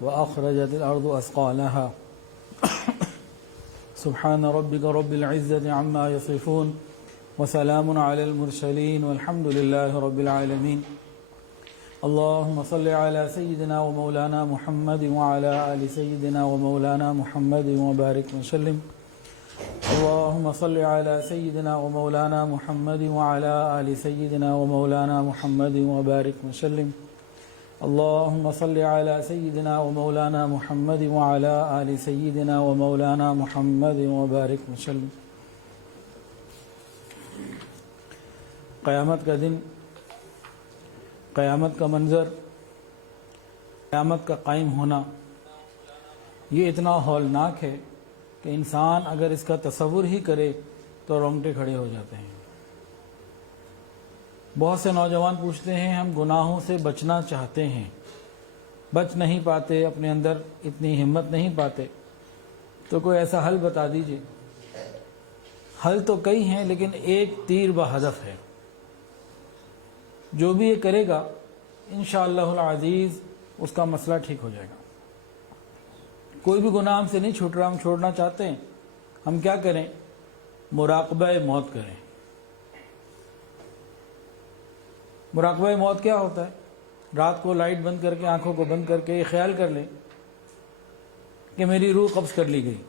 وأخرجت الأرض أثقالها سبحان ربك رب العزة عما يصفون وسلام على المرسلين والحمد لله رب العالمين اللهم صل على سيدنا ومولانا محمد وعلى آل سيدنا ومولانا محمد وبارك وسلم اللهم صل على سيدنا ومولانا محمد وعلى آل سيدنا ومولانا محمد وبارك وسلم اللهم صل على سيدنا ومولانا محمد وعلى آل سيدنا ومولانا محمد وبارك وسلم. قیامت کا دن، قیامت کا منظر، قیامت کا قائم ہونا یہ اتنا ہولناک ہے کہ انسان اگر اس کا تصور ہی کرے تو رونگٹے کھڑے ہو جاتے ہیں. بہت سے نوجوان پوچھتے ہیں ہم گناہوں سے بچنا چاہتے ہیں، بچ نہیں پاتے، اپنے اندر اتنی ہمت نہیں پاتے، تو کوئی ایسا حل بتا دیجئے. حل تو کئی ہیں لیکن ایک تیر بہدف ہے. جو بھی یہ کرے گا انشاءاللہ العزیز اس کا مسئلہ ٹھیک ہو جائے گا. کوئی بھی گناہ ہم سے نہیں چھوٹ رہا، ہم چھوڑنا چاہتے ہیں، ہم کیا کریں؟ مراقبہ موت کریں. مراقبہ موت کیا ہوتا ہے؟ رات کو لائٹ بند کر کے، آنکھوں کو بند کر کے یہ خیال کر لیں کہ میری روح قبض کر لی گئی،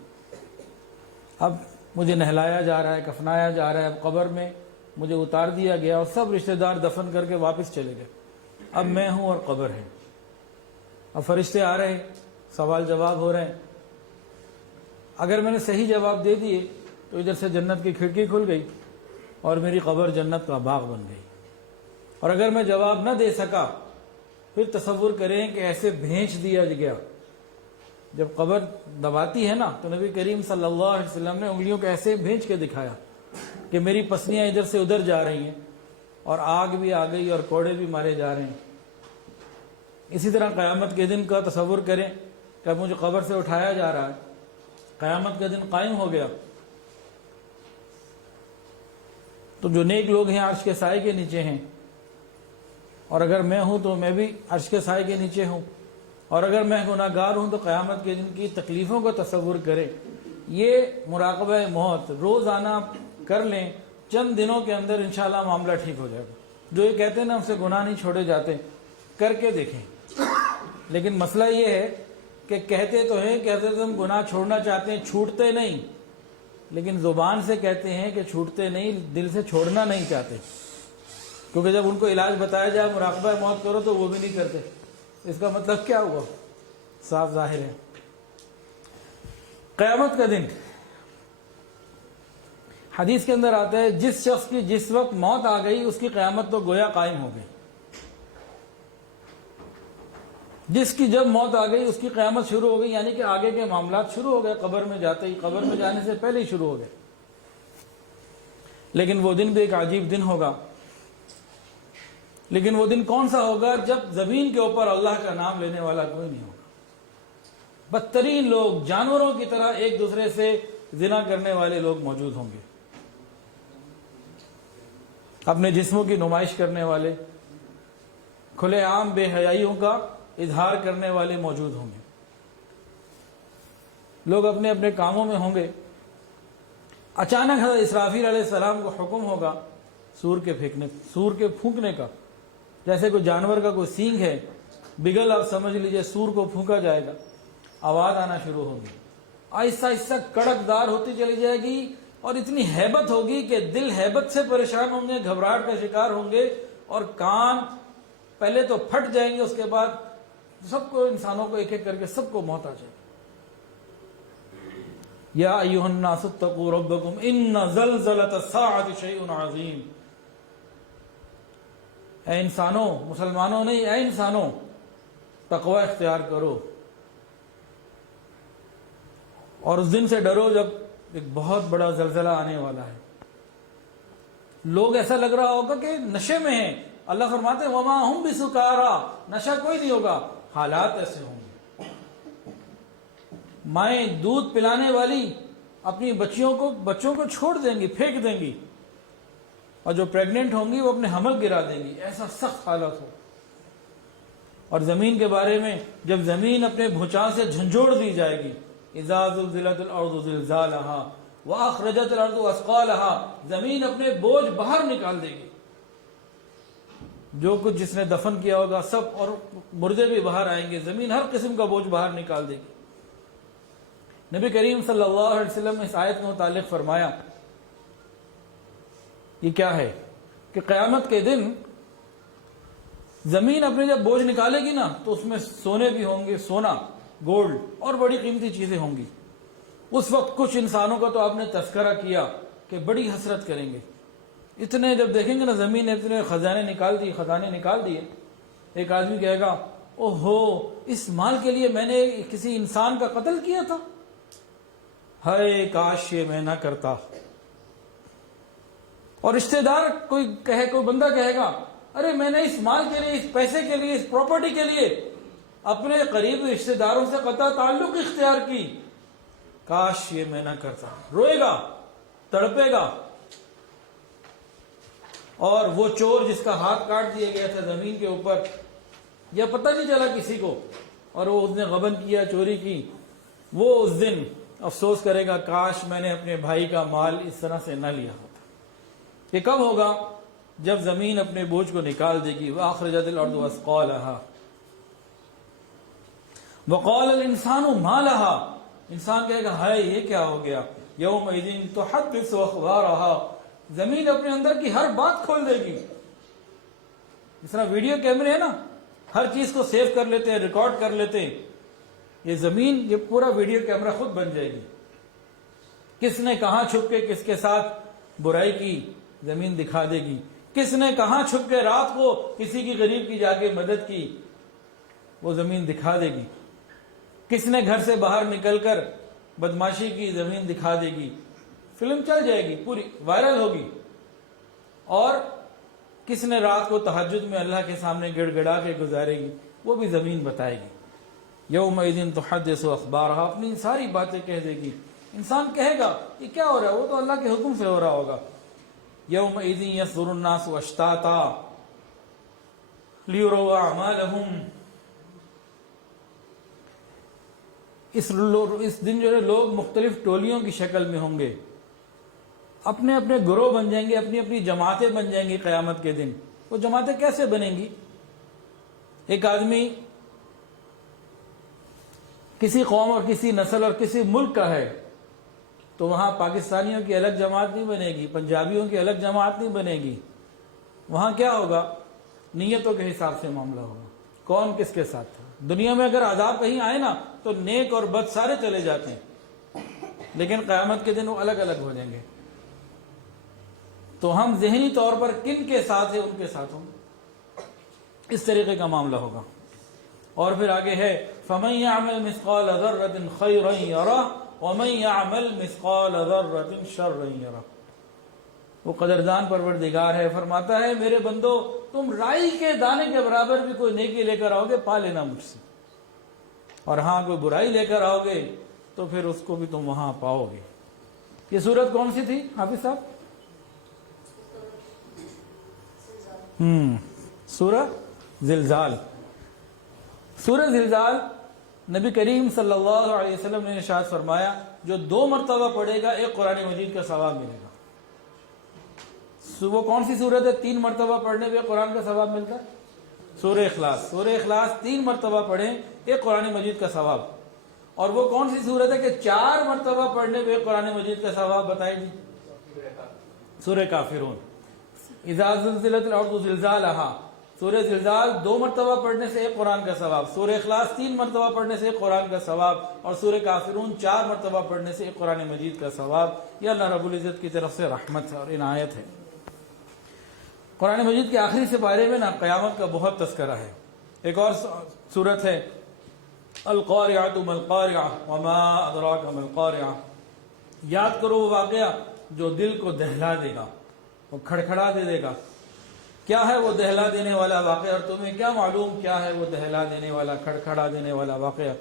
اب مجھے نہلایا جا رہا ہے، کفنایا جا رہا ہے، اب قبر میں مجھے اتار دیا گیا اور سب رشتہ دار دفن کر کے واپس چلے گئے، اب میں ہوں اور قبر ہے. اب فرشتے آ رہے ہیں، سوال جواب ہو رہے ہیں. اگر میں نے صحیح جواب دے دیے تو ادھر سے جنت کی کھڑکی کھل گئی اور میری قبر جنت کا باغ بن گئی. اور اگر میں جواب نہ دے سکا پھر تصور کریں کہ ایسے بھینچ دیا گیا. جب قبر دباتی ہے نا تو نبی کریم صلی اللہ علیہ وسلم نے انگلیوں کو ایسے بھینچ کے دکھایا کہ میری پسلیاں ادھر سے ادھر جا رہی ہیں اور آگ بھی آ گئی اور کوڑے بھی مارے جا رہے ہیں. اسی طرح قیامت کے دن کا تصور کریں کہ مجھے قبر سے اٹھایا جا رہا ہے، قیامت کا دن قائم ہو گیا، تو جو نیک لوگ ہیں عرش کے سائے کے نیچے ہیں، اور اگر میں ہوں تو میں بھی عرش کے سائے کے نیچے ہوں، اور اگر میں گناہ گار ہوں تو قیامت کے دن کی تکلیفوں کو تصور کریں. یہ مراقبہ موت روزانہ کر لیں، چند دنوں کے اندر انشاءاللہ معاملہ ٹھیک ہو جائے گا. جو یہ کہتے ہیں نا ہم سے گناہ نہیں چھوڑے جاتے، کر کے دیکھیں. لیکن مسئلہ یہ ہے کہ کہتے تو ہیں، کہتے تو ہم گناہ چھوڑنا چاہتے ہیں، چھوٹتے نہیں. لیکن زبان سے کہتے ہیں کہ چھوٹتے نہیں، دل سے چھوڑنا نہیں چاہتے. کیونکہ جب ان کو علاج بتایا جائے مراقبہ موت کرو تو وہ بھی نہیں کرتے. اس کا مطلب کیا ہوا؟ صاف ظاہر ہے. قیامت کا دن حدیث کے اندر آتا ہے جس شخص کی جس وقت موت آ گئی اس کی قیامت تو گویا قائم ہو گئی. جس کی جب موت آ گئی اس کی قیامت شروع ہو گئی، یعنی کہ آگے کے معاملات شروع ہو گئے. قبر میں جاتے ہی، قبر میں جانے سے پہلے ہی شروع ہو گئے. لیکن وہ دن بھی ایک عجیب دن ہوگا. لیکن وہ دن کون سا ہوگا؟ جب زمین کے اوپر اللہ کا نام لینے والا کوئی نہیں ہوگا. بدترین لوگ، جانوروں کی طرح ایک دوسرے سے زنا کرنے والے لوگ موجود ہوں گے، اپنے جسموں کی نمائش کرنے والے، کھلے عام بے حیائیوں کا اظہار کرنے والے موجود ہوں گے. لوگ اپنے اپنے کاموں میں ہوں گے. اچانک حضرت اسرافیل علیہ السلام کو حکم ہوگا سور کے پھونکنے کا. جیسے کوئی جانور کا کوئی سینگ ہے، بگل آپ سمجھ لیجئے، سور کو پھونکا جائے گا، آواز آنا شروع ہوگی، آہستہ آہستہ کڑک دار ہوتی چلی جائے گی اور اتنی ہیبت ہوگی کہ دل ہیبت سے پریشان ہوں گے، گھبراہٹ کا شکار ہوں گے، اور کان پہلے تو پھٹ جائیں گے، اس کے بعد سب کو، انسانوں کو ایک ایک کر کے سب کو موت آ جائے گی. یا ایھا الناس اتقوا ربکم ان زلزلۃ الساعۃ شیء عظیم. اے انسانوں، مسلمانوں نہیں، اے انسانوں، تقوی اختیار کرو اور اس دن سے ڈرو جب ایک بہت بڑا زلزلہ آنے والا ہے. لوگ ایسا لگ رہا ہوگا کہ نشے میں ہیں. اللہ فرماتے ہیں وما ہم بسکارا، نشہ کوئی نہیں ہوگا، حالات ایسے ہوں گے. مائیں دودھ پلانے والی اپنی بچوں کو چھوڑ دیں گی، پھینک دیں گی، اور جو پریگننٹ ہوں گی وہ اپنے حمل گرا دیں گی. ایسا سخت حالت ہو. اور زمین کے بارے میں جب زمین اپنے بھوچان سے جھنجھوڑ دی جائے گی، اذا زلزلت الارض زلزالها واخرجت الارض اثقالها، زمین اپنے بوجھ باہر نکال دے گی، جو کچھ جس نے دفن کیا ہوگا سب، اور مردے بھی باہر آئیں گے، زمین ہر قسم کا بوجھ باہر نکال دے گی۔ نبی کریم صلی اللہ علیہ وسلم نے اس آیت کے متعلق فرمایا، یہ کیا ہے کہ قیامت کے دن زمین اپنے جب بوجھ نکالے گی نا تو اس میں سونے بھی ہوں گے، سونا، گولڈ اور بڑی قیمتی چیزیں ہوں گی۔ اس وقت کچھ انسانوں کا تو آپ نے تذکرہ کیا کہ بڑی حسرت کریں گے، اتنے جب دیکھیں گے نا زمین نے اتنے خزانے نکال دیے، ایک آدمی کہے گا او ہو، اس مال کے لیے میں نے کسی انسان کا قتل کیا تھا، ہائے کاش یہ میں نہ کرتا۔ اور رشتہ دار کوئی بندہ کہے گا ارے میں نے اس مال کے لیے، اس پیسے کے لیے، اس پراپرٹی کے لیے اپنے قریبی رشتہ داروں سے قطع تعلق اختیار کی، کاش یہ میں نہ کرتا، روئے گا، تڑپے گا۔ اور وہ چور جس کا ہاتھ کاٹ دیا گیا تھا زمین کے اوپر، یا پتہ نہیں چلا کسی کو، اور وہ اس نے غبن کیا، چوری کی، وہ اس دن افسوس کرے گا کاش میں نے اپنے بھائی کا مال اس طرح سے نہ لیا ہوتا۔ یہ کب ہوگا؟ جب زمین اپنے بوجھ کو نکال دے گی، وَأَخْرَجَتِ الْأَرْضُ أَثْقَالَهَا وَقَالَ الْإِنسَانُ مَا لَهَا، انسان کہے گا ہائے یہ کیا ہو گیا، يَوْمَئِذٍ تُحَدِّثُ أَخْبَارَهَا، زمین اپنے اندر کی ہر بات کھول دے گی۔ اس طرح ویڈیو کیمرے ہیں نا، ہر چیز کو سیو کر لیتے ہیں، ریکارڈ کر لیتے ہیں، یہ زمین یہ پورا ویڈیو کیمرہ خود بن جائے گی۔ کس نے کہاں چھپ کے کس کے ساتھ برائی کی، زمین دکھا دے گی۔ کس نے کہاں چھپ کے رات کو کسی کی غریب کی جا کے مدد کی، وہ زمین دکھا دے گی۔ کس نے گھر سے باہر نکل کر بدماشی کی، زمین دکھا دے گی، فلم چل جائے گی، پوری وائرل ہوگی۔ اور کس نے رات کو تہجد میں اللہ کے سامنے گڑ گڑا کے گزارے گی، وہ بھی زمین بتائے گی۔ یومئذ تحدث اخبارها، اپنی ساری باتیں کہہ دے گی۔ انسان کہے گا یہ کیا ہو رہا ہے، وہ تو اللہ کے حکم سے ہو رہا ہوگا۔ یومئذ یصدر الناس اشتاتا لیروا اعمالهم، اس دن جو ہے لوگ مختلف ٹولیوں کی شکل میں ہوں گے، اپنے اپنے گروہ بن جائیں گے، اپنی اپنی جماعتیں بن جائیں گی قیامت کے دن۔ وہ جماعتیں کیسے بنیں گی؟ ایک آدمی کسی قوم اور کسی نسل اور کسی ملک کا ہے تو وہاں پاکستانیوں کی الگ جماعت نہیں بنے گی، پنجابیوں کی الگ جماعت نہیں بنے گی۔ وہاں کیا ہوگا؟ نیتوں کے حساب سے معاملہ ہوگا، کون کس کے ساتھ تھا۔ دنیا میں اگر عذاب کہیں آئے نا تو نیک اور بد سارے چلے جاتے ہیں، لیکن قیامت کے دن وہ الگ الگ ہو جائیں گے۔ تو ہم ذہنی طور پر کن کے ساتھ ہیں، ان کے ساتھ ہوں، اس طریقے کا معاملہ ہوگا۔ اور پھر آگے ہے فَمَن يَعْمَلْ مِثْقَالَ ذَرَّةٍ خَيْرًا يَرَهُ وَمَن يَعْمَلْ مِثْقَالَ ذَرَّةٍ شَرًّا يَرَهُ۔ وہ قدردان پروردگار ہے، فرماتا ہے میرے بندو تم رائی کے دانے کے برابر بھی کوئی نیکی لے کر آؤ گے پا لینا مجھ سے، اور ہاں کوئی برائی لے کر آؤ گے تو پھر اس کو بھی تم وہاں پاؤ گے۔ یہ سورت کون سی تھی حافظ صاحب؟ سورہ زلزال۔ سورہ زلزال نبی کریم صلی اللہ علیہ وسلم نے ارشاد فرمایا جو 2 مرتبہ پڑھے گا ایک قرآن مجید کا ثواب ملے گا۔ وہ کون سی سورت ہے 3 مرتبہ پڑھنے پہ قرآن کا ثواب ملتا ہے؟ سورہ اخلاص۔ سورہ اخلاص 3 مرتبہ پڑھیں ایک قرآن مجید کا ثواب۔ اور وہ کون سی سورت ہے کہ 4 مرتبہ پڑھنے پہ قرآن مجید کا ثواب بتائے گی؟ سورہ کافرون۔ اذا زلزلت الارض زلزالها، سورہ زلزال 2 مرتبہ پڑھنے سے ایک قرآن کا ثواب، سورہ اخلاص 3 مرتبہ پڑھنے سے ایک قرآن کا ثواب، اور سورہ کافرون 4 مرتبہ پڑھنے سے ایک قرآن مجید کا ثواب۔ یہ اللہ رب العزت کی طرف سے رحمت ہے اور عنایت ہے۔ قرآن مجید کے آخری سپارے میں نا قیامت کا بہت تذکرہ ہے۔ ایک اور سورت ہے القارعۃ ما القارعۃ وما ادراک ما القارعۃ، یاد کرو وہ واقعہ جو دل کو دہلا دے گا، وہ کھڑکھڑا دے گا۔ کیا ہے وہ دہلا دینے والا واقعہ، اور تمہیں کیا معلوم کیا ہے وہ دہلا دینے والا، کھڑکھڑا دینے والا واقعہ؟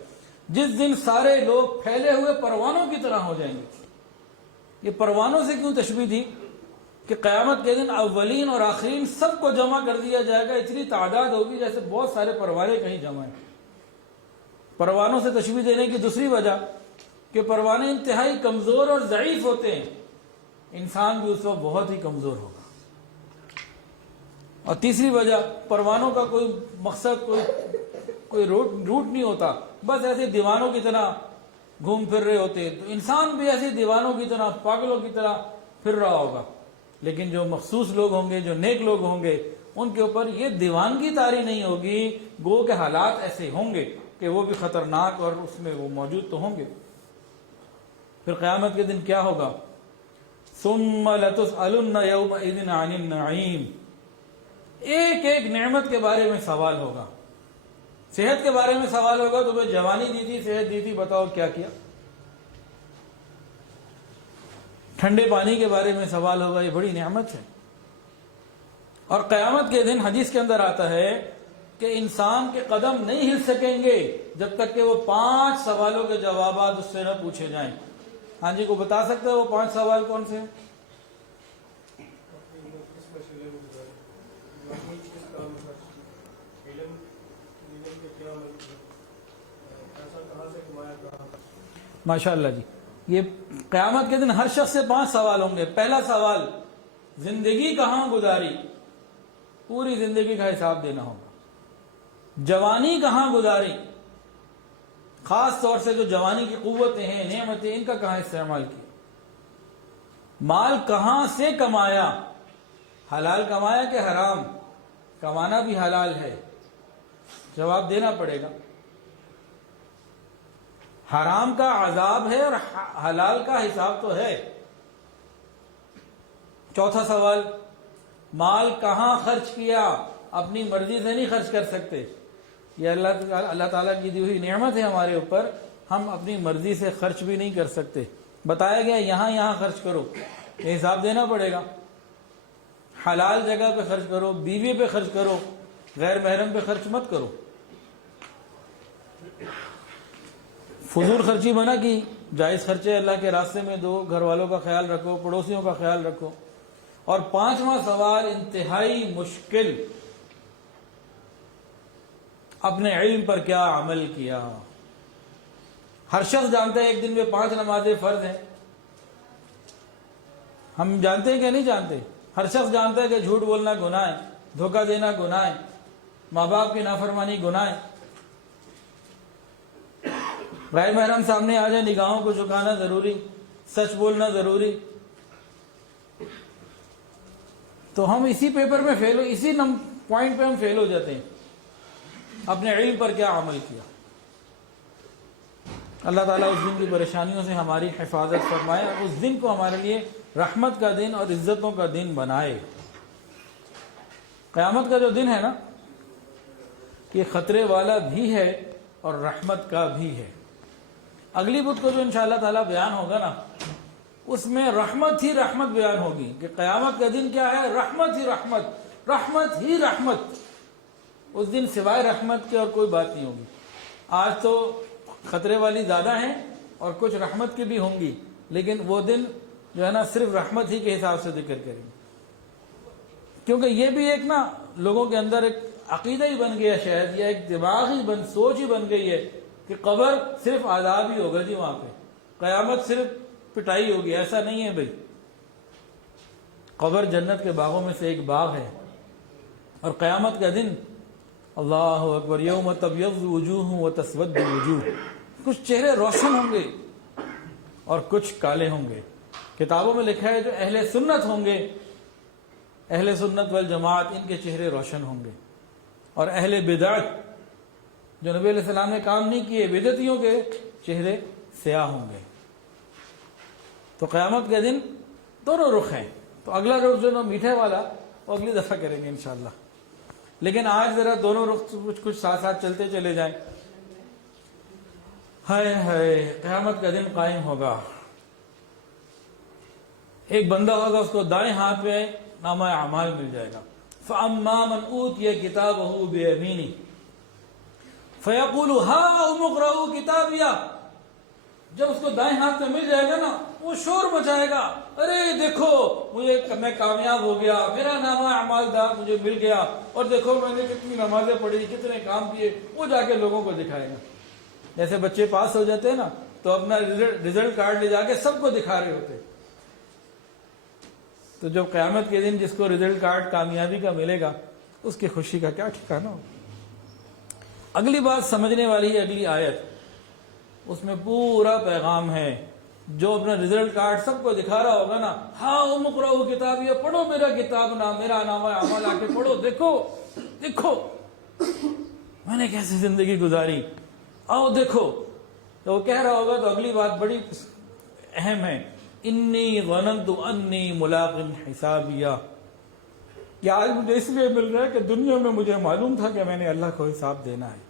جس دن سارے لوگ پھیلے ہوئے پروانوں کی طرح ہو جائیں گے۔ یہ پروانوں سے کیوں تشبیہ دی؟ کہ قیامت کے دن اولین اور آخرین سب کو جمع کر دیا جائے گا. اتنی تعداد ہوگی جیسے بہت سارے پروانے کہیں جمع ہیں. پروانوں سے تشبیہ دینے کی دوسری وجہ کہ پروانے انتہائی کمزور اور ضعیف ہوتے ہیں، انسان بھی اس وقت بہت ہی کمزور ہوگا. اور تیسری وجہ، پروانوں کا کوئی مقصد، کوئی روٹ نہیں ہوتا، بس ایسے دیوانوں کی طرح گھوم پھر رہے ہوتے ہیں. تو انسان بھی ایسے دیوانوں کی طرح، پاگلوں کی طرح پھر رہا ہوگا. لیکن جو مخصوص لوگ ہوں گے، جو نیک لوگ ہوں گے، ان کے اوپر یہ دیوانگی طاری نہیں ہوگی. گو کے حالات ایسے ہوں گے کہ وہ بھی خطرناک اور اس میں وہ موجود تو ہوں گے. پھر قیامت کے دن کیا ہوگا؟ ثم لتسألن یومئذ عن النعیم. ایک ایک نعمت کے بارے میں سوال ہوگا. صحت کے بارے میں سوال ہوگا، تمہیں جوانی دی تھی، صحت دی تھی، بتاؤ کیا کیا. ٹھنڈے پانی کے بارے میں سوال ہوگا، یہ بڑی نعمت ہے. اور قیامت کے دن حدیث کے اندر آتا ہے کہ انسان کے قدم نہیں ہل سکیں گے جب تک کہ وہ 5 سوالوں کے جوابات اس سے نہ پوچھے جائیں. ہاں جی، کو بتا سکتے ہیں وہ 5 سوال کون سے ہیں؟ ماشاء اللہ جی. یہ قیامت کے دن ہر شخص سے 5 سوال ہوں گے. پہلا سوال، زندگی کہاں گزاری؟ پوری زندگی کا حساب دینا ہوگا. جوانی کہاں گزاری؟ خاص طور سے جو جوانی کی قوتیں ہیں، نعمتیں، ان کا کہاں استعمال کیا؟ مال کہاں سے کمایا؟ حلال کمایا کہ حرام؟ کمانا بھی حلال ہے، جواب دینا پڑے گا. حرام کا عذاب ہے اور حلال کا حساب تو ہے. چوتھا سوال، مال کہاں خرچ کیا؟ اپنی مرضی سے نہیں خرچ کر سکتے. یہ اللہ تعالیٰ کی دی ہوئی نعمت ہے ہمارے اوپر، ہم اپنی مرضی سے خرچ بھی نہیں کر سکتے. بتایا گیا یہاں خرچ کرو، یہ حساب دینا پڑے گا. حلال جگہ پہ خرچ کرو، بیوی پہ خرچ کرو، غیر محرم پہ خرچ مت کرو. فضول خرچی منع کی، جائز خرچے اللہ کے راستے میں دو، گھر والوں کا خیال رکھو، پڑوسیوں کا خیال رکھو. اور 5واں سوال انتہائی مشکل، اپنے علم پر کیا عمل کیا؟ ہر شخص جانتا ہے ایک دن میں 5 نمازیں فرض ہیں. ہم جانتے ہیں کہ نہیں جانتے؟ ہر شخص جانتا ہے کہ جھوٹ بولنا گناہ ہے، دھوکہ دینا گناہ ہے، ماں باپ کی نافرمانی گناہ ہے، غیر محرم سامنے آ جائے نگاہوں کو جھکانا ضروری، سچ بولنا ضروری. تو ہم اسی پیپر میں فیل ہو، اسی پوائنٹ پہ ہم فیل ہو جاتے ہیں. اپنے علم پر کیا عمل کیا؟ اللہ تعالیٰ اس دن کی پریشانیوں سے ہماری حفاظت فرمائے اور اس دن کو ہمارے لیے رحمت کا دن اور عزتوں کا دن بنائے. قیامت کا جو دن ہے نا، یہ خطرے والا بھی ہے اور رحمت کا بھی ہے. اگلی بدھ کو جو انشاءاللہ تعالیٰ بیان ہوگا نا، اس میں رحمت ہی رحمت بیان ہوگی کہ قیامت کا دن کیا ہے؟ رحمت ہی رحمت، رحمت ہی رحمت. اس دن سوائے رحمت کے اور کوئی بات نہیں ہوگی. آج تو خطرے والی زیادہ ہیں اور کچھ رحمت کی بھی ہوں گی، لیکن وہ دن جو ہے نا صرف رحمت ہی کے حساب سے ذکر کریں گے. کیونکہ یہ بھی ایک نا لوگوں کے اندر ایک عقیدہ ہی بن گیا شاید، یا ایک دماغی سوچ ہی بن گئی ہے کہ قبر صرف عذاب ہی ہوگا جی، وہاں پہ قیامت صرف پٹائی ہوگی. ایسا نہیں ہے بھائی. قبر جنت کے باغوں میں سے ایک باغ ہے. اور قیامت کا دن، اللہ اکبر، یوم تبیض وجوہ وتسود وجوہ، کچھ چہرے روشن ہوں گے اور کچھ کالے ہوں گے. کتابوں میں لکھا ہے جو اہل سنت ہوں گے، اہل سنت والجماعت، ان کے چہرے روشن ہوں گے. اور اہل بدعت، جو نبی علیہ السلام نے کام نہیں کیے، بدعتیوں کے چہرے سیاہ ہوں گے. تو قیامت کے دن دونوں رخ ہیں. تو اگلا رخ جو نا میٹھے والا، وہ اگلی دفعہ کریں گے انشاءاللہ. لیکن آج ذرا دونوں رخ کچھ ساتھ ساتھ چلتے چلے جائیں. ہائے ہائے، قیامت کا دن قائم ہوگا. ایک بندہ ہوگا، اس کو دائیں ہاتھ میں نامہ اعمال مل جائے گا. فَأَمَّا مَنْ أُوتِيَ كِتَابَهُ بِيَمِينِهِ فَيَقُولُ هَاؤُمُ اقْرَءُوا كِتَابِيَهْ. جب اس کو دائیں ہاتھ میں مل جائے گا نا وہ شور مچائے گا، ارے دیکھو میں کامیاب ہو گیا، میرا نامہ اعمال دار مجھے مل گیا، اور دیکھو میں نے کتنی نمازیں پڑھی، کتنے کام کیے، وہ جا کے لوگوں کو دکھائے گا۔ جیسے بچے پاس ہو جاتے ہیں نا تو اپنا رزلٹ کارڈ لے جا کے سب کو دکھا رہے ہوتے۔ تو جب قیامت کے دن جس کو رزلٹ کارڈ کامیابی کا ملے گا اس کی خوشی کا کیا ٹھکانہ ہو۔ اگلی بات سمجھنے والی ہے اگلی آیت، اس میں پورا پیغام ہے۔ جو اپنا رزلٹ کارڈ سب کو دکھا رہا ہوگا نا، ہاں اقرؤ کتابیہ، پڑھو میرا کتاب نام، میرا نامہ اعمال آ کے پڑھو، دیکھو دیکھو میں نے کیسی زندگی گزاری، آؤ دیکھو۔ تو وہ کہہ رہا ہوگا تو اگلی بات بڑی اہم ہے، انی ظننت انی ملاق حسابیہ، کہ آج مجھے اس لیے مل رہا ہے کہ دنیا میں مجھے معلوم تھا کہ میں نے اللہ کو حساب دینا ہے۔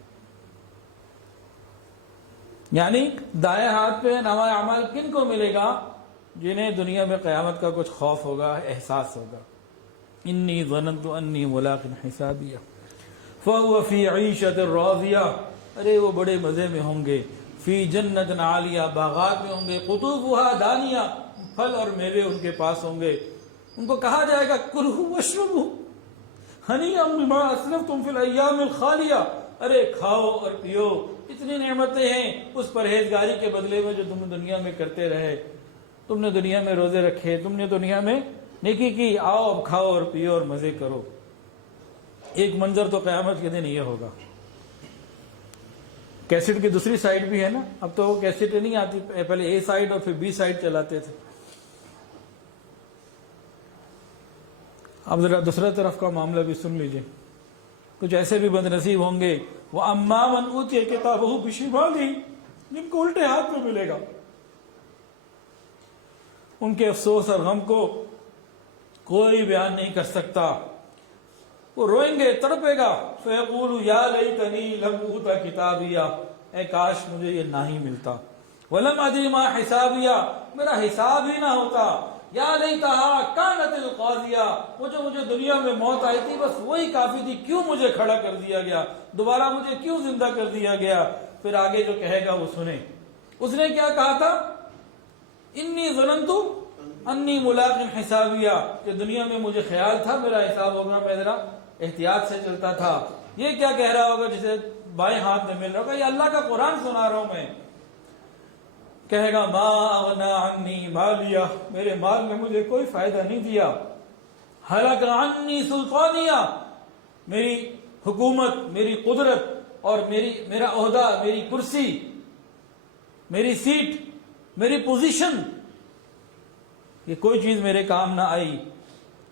یعنی دائیں ہاتھ پہ نامہ اعمال کن کو ملے گا؟ جنہیں دنیا میں قیامت کا کچھ خوف ہوگا، احساس ہوگا۔ انی ظننت انی ملاق حسابیہ فہو فی عیشۃ راضیہ، ارے وہ بڑے مزے میں ہوں گے، فی جنت عالیہ، باغات میں ہوں گے، قطوفہا دانیہ، پھل اور میوے ان کے پاس ہوں گے۔ ان کو کہا جائے گا کلوا واشربوا ہنیئا بما اسلفتم فی الایام الخالیہ، ارے کھاؤ اور پیو، اتنی نعمتیں ہیں اس پرہیزگاری کے بدلے میں جو تم دنیا میں کرتے رہے، تم نے دنیا میں روزے رکھے، تم نے دنیا میں نیکی کی، آؤ اب کھاؤ اور پیو اور مزے کرو۔ ایک منظر تو قیامت کے دن یہ ہوگا۔ کیسٹ کی دوسری سائیڈ بھی ہے نا، اب تو وہ کیسٹ نہیں آتی، پہلے اے سائیڈ اور پھر بی سائیڈ چلاتے تھے۔ اب ذرا دوسرا طرف کا معاملہ بھی سن لیجئے، کچھ ایسے بھی بد نصیب ہوں گے، وَأَمَّا مَنْ أُوتِيَ كِتَابَهُ بِشِمَالِهِ، جن کو الٹے ہاتھ میں ملے گا، ان کے افسوس اور غم کو کوئی بیان نہیں کر سکتا۔ وہ روئیں گے، تڑپے گا، فَيَقُولُ يَا لَيْتَنِي لَمْ أُوتَ كِتَابِيَهْ، اے کاش مجھے یہ نہ ہی ملتا، وَلَمْ أَدْرِ مَا حِسَابِيَهْ، میرا حساب ہی نہ ہوتا، یا لیتہا کانت القاضیہ، وہ جو مجھے دنیا میں موت آئی تھی بس وہی کافی تھی، کیوں مجھے کھڑا کر دیا گیا، دوبارہ مجھے کیوں زندہ کر دیا گیا۔ پھر آگے جو کہے گا وہ سنیں۔ اس نے کیا کہا تھا؟ انی ظننت انی ملاق حسابیہ، کہ دنیا میں مجھے خیال تھا میرا حساب ہوگا، میں ذرا احتیاط سے چلتا تھا۔ یہ کیا کہہ رہا ہوگا جسے بائیں ہاتھ میں مل رہا ہوگا؟ یہ اللہ کا قرآن سنا رہا ہوں میں۔ کہے گا ما اغنی عنی مالیہ، میرے مال نے مجھے کوئی فائدہ نہیں دیا، ہلک عنی سلطانیہ، میری حکومت، میری قدرت اور میرا عہدہ، میری کرسی، میری سیٹ، میری پوزیشن، یہ کوئی چیز میرے کام نہ آئی۔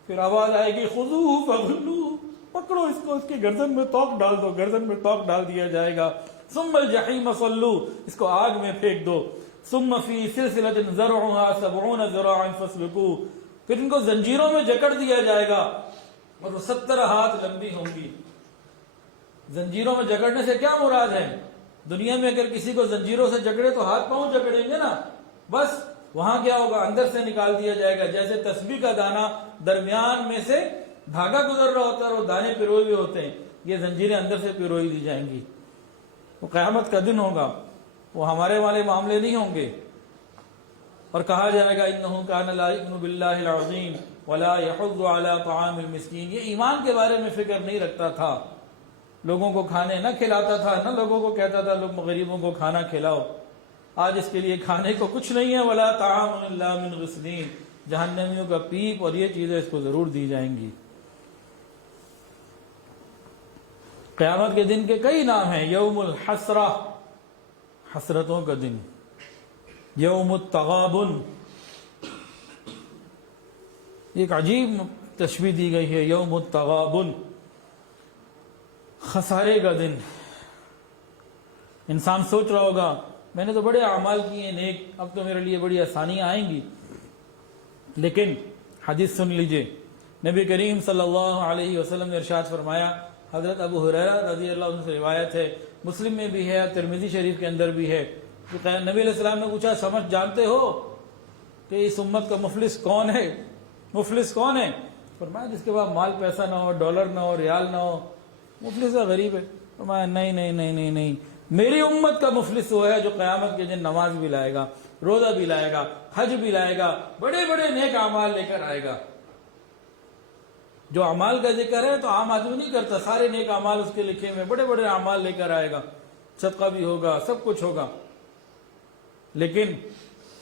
پھر آواز آئے گی خذوہ فغلوہ، پکڑو اس کو، اس کی گردن میں توق ڈال دو، گردن میں توق ڈال دیا جائے گا۔ ثم الجحیم صلوہ، اس کو آگ میں پھینک دو۔ ثم فی سلسلۃ ذرعها 70 ذراعا فاسلکوہ، پھر ان کو زنجیروں میں جکڑ دیا جائے گا اور وہ 70 ہاتھ لمبی ہوں گی۔ زنجیروں میں جکڑنے سے کیا مراد ہے؟ دنیا میں اگر کسی کو زنجیروں سے جکڑے تو ہاتھ پاؤں جکڑیں گے نا، بس وہاں کیا ہوگا؟ اندر سے نکال دیا جائے گا، جیسے تسبیح کا دانہ درمیان میں سے دھاگا گزر رہا ہوتا ہے اور دانے پروئے ہوئے ہوتے ہیں، یہ زنجیریں اندر سے پروئی دی جائیں گی۔ وہ قیامت کا دن ہوگا، وہ ہمارے والے معاملے نہیں ہوں گے۔ اور کہا جائے گا انہ کان لا یؤمن باللہ العظیم ولا یحض علی طعام المسکین، یہ ایمان کے بارے میں فکر نہیں رکھتا تھا، لوگوں کو کھانے نہ کھلاتا تھا، نہ لوگوں کو کہتا تھا لوگ غریبوں کو کھانا کھلاؤ۔ آج اس کے لیے کھانے کو کچھ نہیں ہے، ولا طعام الا من غسلین، جہنمیوں کا پیپ اور یہ چیزیں اس کو ضرور دی جائیں گی۔ قیامت کے دن کے کئی نام ہیں، یوم الحسرہ، حسرتوں کا دن، یوم التغابن، ایک عجیب تشبیہ دی گئی ہے، یوم التغابن، خسارے کا دن۔ انسان سوچ رہا ہوگا میں نے تو بڑے اعمال کیے ہیں نیک، اب تو میرے لیے بڑی آسانیاں آئیں گی، لیکن حدیث سن لیجئے، نبی کریم صلی اللہ علیہ وسلم نے ارشاد فرمایا، حضرت ابو ہریرہ رضی اللہ عنہ سے روایت ہے، مسلم میں بھی ہے، ترمذی شریف کے اندر بھی ہے، کہ نبی علیہ السلام نے پوچھا سمجھ جانتے ہو کہ اس امت کا مفلس کون ہے؟ مفلس کون ہے؟ فرمایا جس کے پاس مال پیسہ نہ ہو، ڈالر نہ ہو، ریال نہ ہو، مفلس ہے، غریب ہے۔ فرمایا نہیں نہیں نہیں نہیں نہیں، میری امت کا مفلس وہ ہے جو قیامت کے دن نماز بھی لائے گا، روزہ بھی لائے گا، حج بھی لائے گا، بڑے بڑے نیک اعمال لے کر آئے گا۔ جو اعمال کا ذکر ہے تو عام آدمی نہیں کرتا، سارے نیک اعمال اس کے لکھے ہوئے، بڑے بڑے اعمال لے کر آئے گا، صدقہ بھی ہوگا، سب کچھ ہوگا، لیکن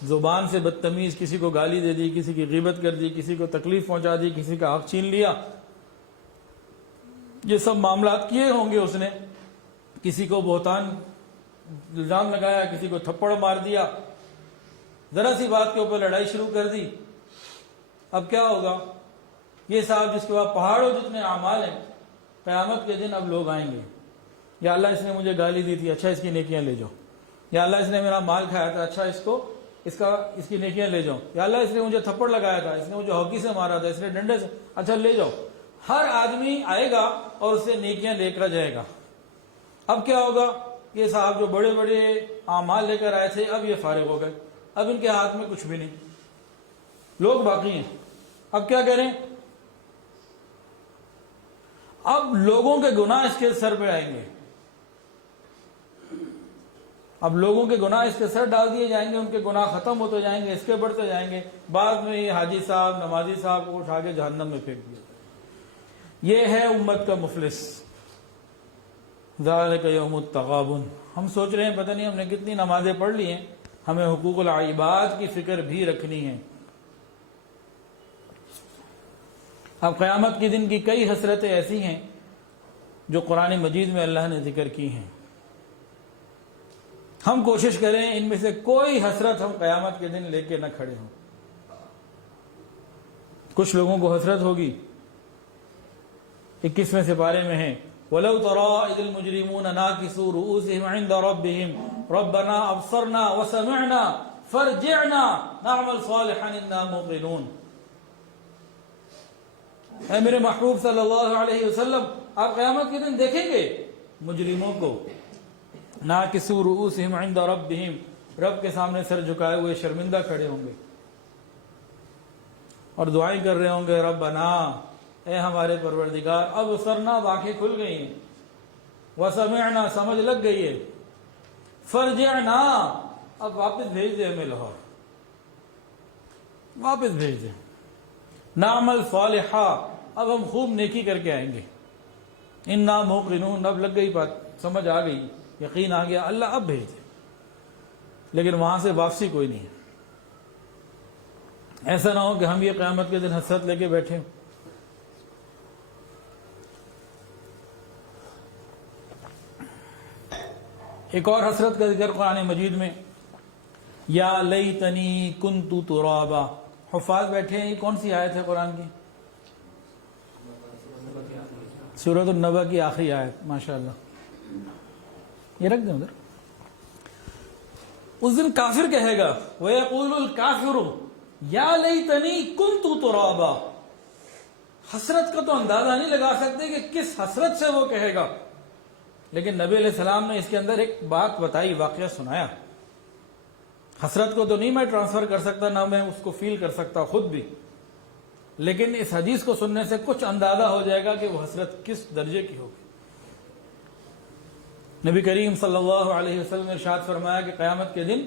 زبان سے بدتمیز، کسی کو گالی دے دی، کسی کی غیبت کر دی، کسی کو تکلیف پہنچا دی، کسی کا حق چھین لیا، یہ سب معاملات کیے ہوں گے اس نے، کسی کو بہتان الزام لگایا، کسی کو تھپڑ مار دیا، ذرا سی بات کے اوپر لڑائی شروع کر دی۔ اب کیا ہوگا؟ یہ صاحب جس کے بعد پہاڑوں جتنے اعمال ہیں، قیامت کے دن اب لوگ آئیں گے، یا اللہ اس نے مجھے گالی دی تھی، اچھا اس کی نیکیاں لے جاؤ، یا اللہ اس نے میرا مال کھایا تھا، اچھا اس کی نیکیاں لے جاؤ، یا اللہ اس نے مجھے تھپڑ لگایا تھا، اس نے مجھے ہاکی سے مارا تھا، اس نے ڈنڈے سے، اچھا لے جاؤ۔ ہر آدمی آئے گا اور اس سے نیکیاں لے کر جائے گا۔ اب کیا ہوگا؟ یہ صاحب جو بڑے بڑے اعمال لے کر آئے تھے اب یہ فارغ ہو گئے، اب ان کے ہاتھ میں کچھ بھی نہیں، لوگ باقی ہیں۔ اب کیا کریں؟ اب لوگوں کے گناہ اس کے سر پہ آئیں گے، اب لوگوں کے گناہ اس کے سر ڈال دیے جائیں گے، ان کے گناہ ختم ہوتے جائیں گے، اس کے بڑھتے جائیں گے، بعد میں یہ حاجی صاحب، نمازی صاحب کو اٹھا کے جہنم میں پھینک دیا۔ یہ ہے امت کا مفلس۔ ذالک یوم التغابن۔ ہم سوچ رہے ہیں پتہ نہیں ہم نے کتنی نمازیں پڑھ لی ہیں، ہمیں حقوق العباد کی فکر بھی رکھنی ہے۔ اب قیامت کے دن کی کئی حسرتیں ایسی ہیں جو قرآن مجید میں اللہ نے ذکر کی ہیں، ہم کوشش کریں ان میں سے کوئی حسرت ہم قیامت کے دن لے کے نہ کھڑے ہوں۔ کچھ لوگوں کو حسرت ہوگی، 21ویں سپارے میں ہے وَلَوْ تَرَىٰ إِذِ الْمُجْرِمُونَ نَاكِسُو رُؤُوسِهِمْ عِنْدَ رَبِّهِمْ رَبَّنَا أَبْصَرْنَا وَسَمِعْنَا فَارْجِعْنَا نَعْمَلْ صَالِحًا إِنَّا مُوقِنُونَ۔ اے میرے محبوب صلی اللہ علیہ وسلم، آپ قیامت کے دن دیکھیں گے مجرموں کو، نَاكِسُو رُؤُوسِهِمْ عِنْدَ رَبِّهِمْ، رب کے سامنے سر جھکائے ہوئے شرمندہ کھڑے ہوں گے اور دعائیں کر رہے ہوں گے، ربنا، اے ہمارے پروردگار، اب سرنا، آنکھیں کھل گئی ہیں، وسمعنا، سمجھ لگ گئی ہے، فرجعنا، اب واپس بھیج دے ہمیں لاہور، واپس بھیج دے، نعمل صالحا، اب ہم خوب نیکی کر کے آئیں گے، انا موقنون، اب لگ گئی بات، سمجھ آ گئی، یقین آ گیا، اللہ اب بھیج دے، لیکن وہاں سے واپسی کوئی نہیں ہے۔ ایسا نہ ہو کہ ہم یہ قیامت کے دن حسرت لے کے بیٹھے۔ ایک اور حسرت کا ذکر قرآن مجید میں، یا لیتنی کنت ترابا۔ حفاظ بیٹھے ہیں، یہ کون سی آیت ہے قرآن کی؟ سورۃ النبأ کی آخری آیت، ماشاءاللہ، یہ رکھ دیں ادھر۔ اس دن کافر کہے گا، وَيَقُولُ الْكَافِرُ یا لیتنی کنت ترابا۔ حسرت کا تو اندازہ نہیں لگا سکتے کہ کس حسرت سے وہ کہے گا، لیکن نبی علیہ السلام نے اس کے اندر ایک بات بتائی، واقعہ سنایا۔ حسرت کو تو نہیں میں ٹرانسفر کر سکتا، نہ میں اس کو فیل کر سکتا خود بھی، لیکن اس حدیث کو سننے سے کچھ اندازہ ہو جائے گا کہ وہ حسرت کس درجے کی ہوگی۔ نبی کریم صلی اللہ علیہ وسلم نے ارشاد فرمایا کہ قیامت کے دن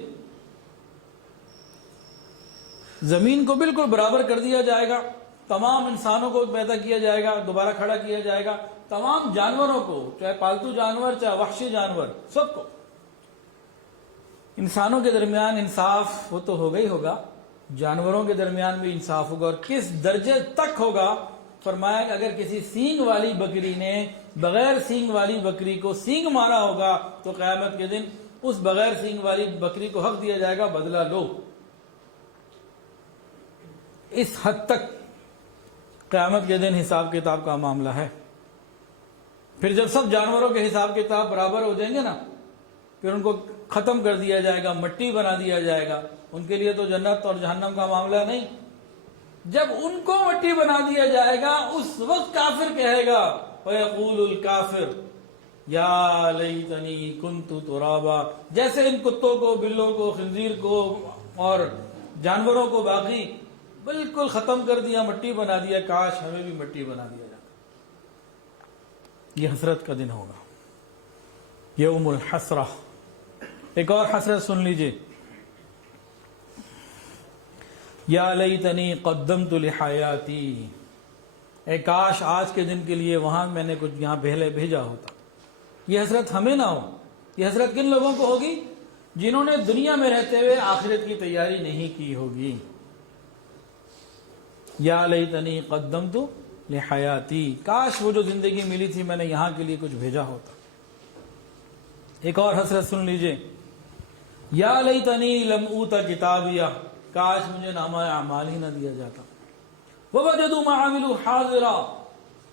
زمین کو بالکل برابر کر دیا جائے گا، تمام انسانوں کو پیدا کیا جائے گا، دوبارہ کھڑا کیا جائے گا، تمام جانوروں کو، چاہے پالتو جانور چاہے وحشی جانور، سب کو۔ انسانوں کے درمیان انصاف وہ تو ہوگا ہی ہوگا، جانوروں کے درمیان بھی انصاف ہوگا، اور کس درجے تک ہوگا؟ فرمایا کہ اگر کسی سینگ والی بکری نے بغیر سینگ والی بکری کو سینگ مارا ہوگا تو قیامت کے دن اس بغیر سینگ والی بکری کو حق دیا جائے گا، بدلہ لو۔ اس حد تک قیامت کے دن حساب کتاب کا معاملہ ہے۔ پھر جب سب جانوروں کے حساب کتاب برابر ہو جائیں گے نا، پھر ان کو ختم کر دیا جائے گا، مٹی بنا دیا جائے گا، ان کے لیے تو جنت اور جہنم کا معاملہ نہیں۔ جب ان کو مٹی بنا دیا جائے گا اس وقت کافر کہے گا، وَيَقُولُ الْكَافِرُ یا لیتنی کنت ترابا۔ جیسے ان کتوں کو، بلوں کو، خنزیر کو اور جانوروں کو باقی بالکل ختم کر دیا، مٹی بنا دیا، کاش ہمیں بھی مٹی بنا دیا جاتا۔ یہ حسرت کا دن ہوگا۔ یوم الحسرہ. ایک اور حسرت سن لیجئے. یا لیتنی قدمت لحیاتی، اے کاش آج کے دن کے لیے وہاں میں نے کچھ یہاں پہلے بھیجا ہوتا. یہ حسرت ہمیں نہ ہو. یہ حسرت کن لوگوں کو ہوگی؟ جنہوں نے دنیا میں رہتے ہوئے آخرت کی تیاری نہیں کی ہوگی. یا لیتنی قدمت لحیاتی، کاش وہ جو زندگی ملی تھی میں نے یہاں کے لیے کچھ بھیجا ہوتا. ایک اور حسرت سن لیجئے. یا لیتنی لم اوت کتابیہ، کاش مجھے نامہ اعمال ہی نہ دیا جاتا. ووجدوا ما عملوا حاضرا،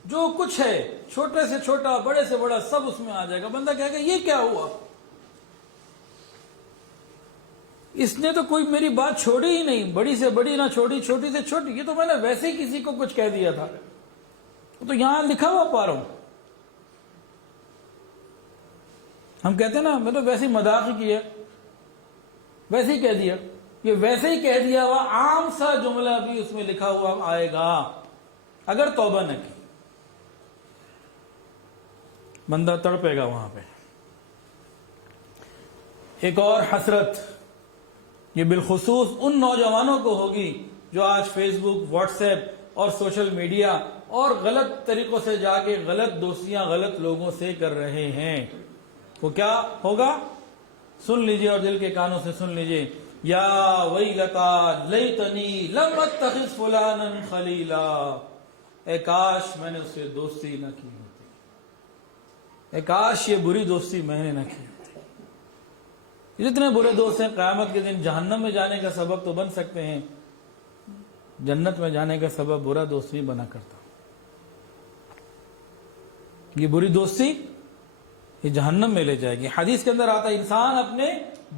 جو کچھ ہے چھوٹے سے چھوٹا بڑے سے بڑا سب اس میں آ جائے گا. بندہ کہے گا یہ کیا ہوا، اس نے تو کوئی میری بات چھوڑی ہی نہیں، بڑی سے بڑی نہ چھوڑی، چھوٹی سے چھوٹی. یہ تو میں نے ویسے ہی کسی کو کچھ کہہ دیا تھا، تو یہاں لکھا ہوا پا رہا ہوں. ہم کہتے ہیں نا میں تو ویسے ہی مذاق ہی کیا، ویسے ہی کہہ دیا. یہ ویسے ہی کہہ دیا ہوا عام سا جملہ بھی اس میں لکھا ہوا آئے گا اگر توبہ نہ کی. بندہ تڑپے گا وہاں پہ. ایک اور حسرت یہ بالخصوص ان نوجوانوں کو ہوگی جو آج فیس بک، واٹس ایپ اور سوشل میڈیا اور غلط طریقوں سے جا کے غلط دوستیاں غلط لوگوں سے کر رہے ہیں. وہ کیا ہوگا؟ سن لیجئے اور دل کے کانوں سے سن لیجئے. یا ویلتا لیتنی لم اتخذ فلانا خلیلا، اے کاش میں نے اس سے دوستی نہ کی ہوتی، اے کاش یہ بری دوستی میں نے نہ کی ہوتی. جتنے برے دوست ہیں قیامت کے دن جہنم میں جانے کا سبب تو بن سکتے ہیں، جنت میں جانے کا سبب برا دوست نہیں بنا کرتا. یہ بری دوستی یہ جہنم میں لے جائے گی. حدیث کے اندر آتا ہے انسان اپنے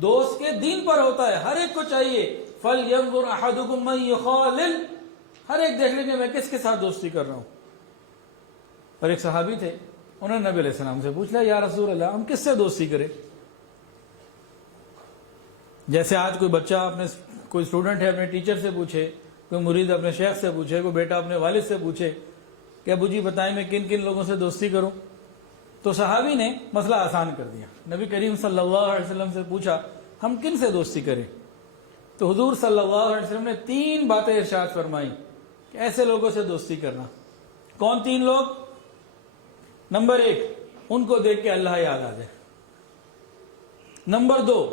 دوست کے دین پر ہوتا ہے. ہر ایک کو چاہیے فَلْيَنْظُرْ أَحَدُكُمْ مَنْ يُخَالِلْ، ہر ایک دیکھ لیں کہ میں کس کے ساتھ دوستی کر رہا ہوں. اور ایک صحابی تھے، انہوں نے نبی علیہ السلام سے پوچھ لیا یا رسول اللہ ہم کس سے دوستی کریں؟ جیسے آج کوئی بچہ اپنے کوئی اسٹوڈنٹ ہے اپنے ٹیچر سے پوچھے، کوئی مرید اپنے شیخ سے پوچھے، کوئی بیٹا اپنے والد سے پوچھے کہ ابو جی بتائیں میں کن کن لوگوں سے دوستی کروں. تو صحابی نے مسئلہ آسان کر دیا. نبی کریم صلی اللہ علیہ وسلم سے پوچھا ہم کن سے دوستی کریں؟ تو حضور صلی اللہ علیہ وسلم نے 3 باتیں ارشاد فرمائی کہ ایسے لوگوں سے دوستی کرنا. کون 3 لوگ؟ نمبر 1 ان کو دیکھ کے اللہ یاد آ جائے. نمبر 2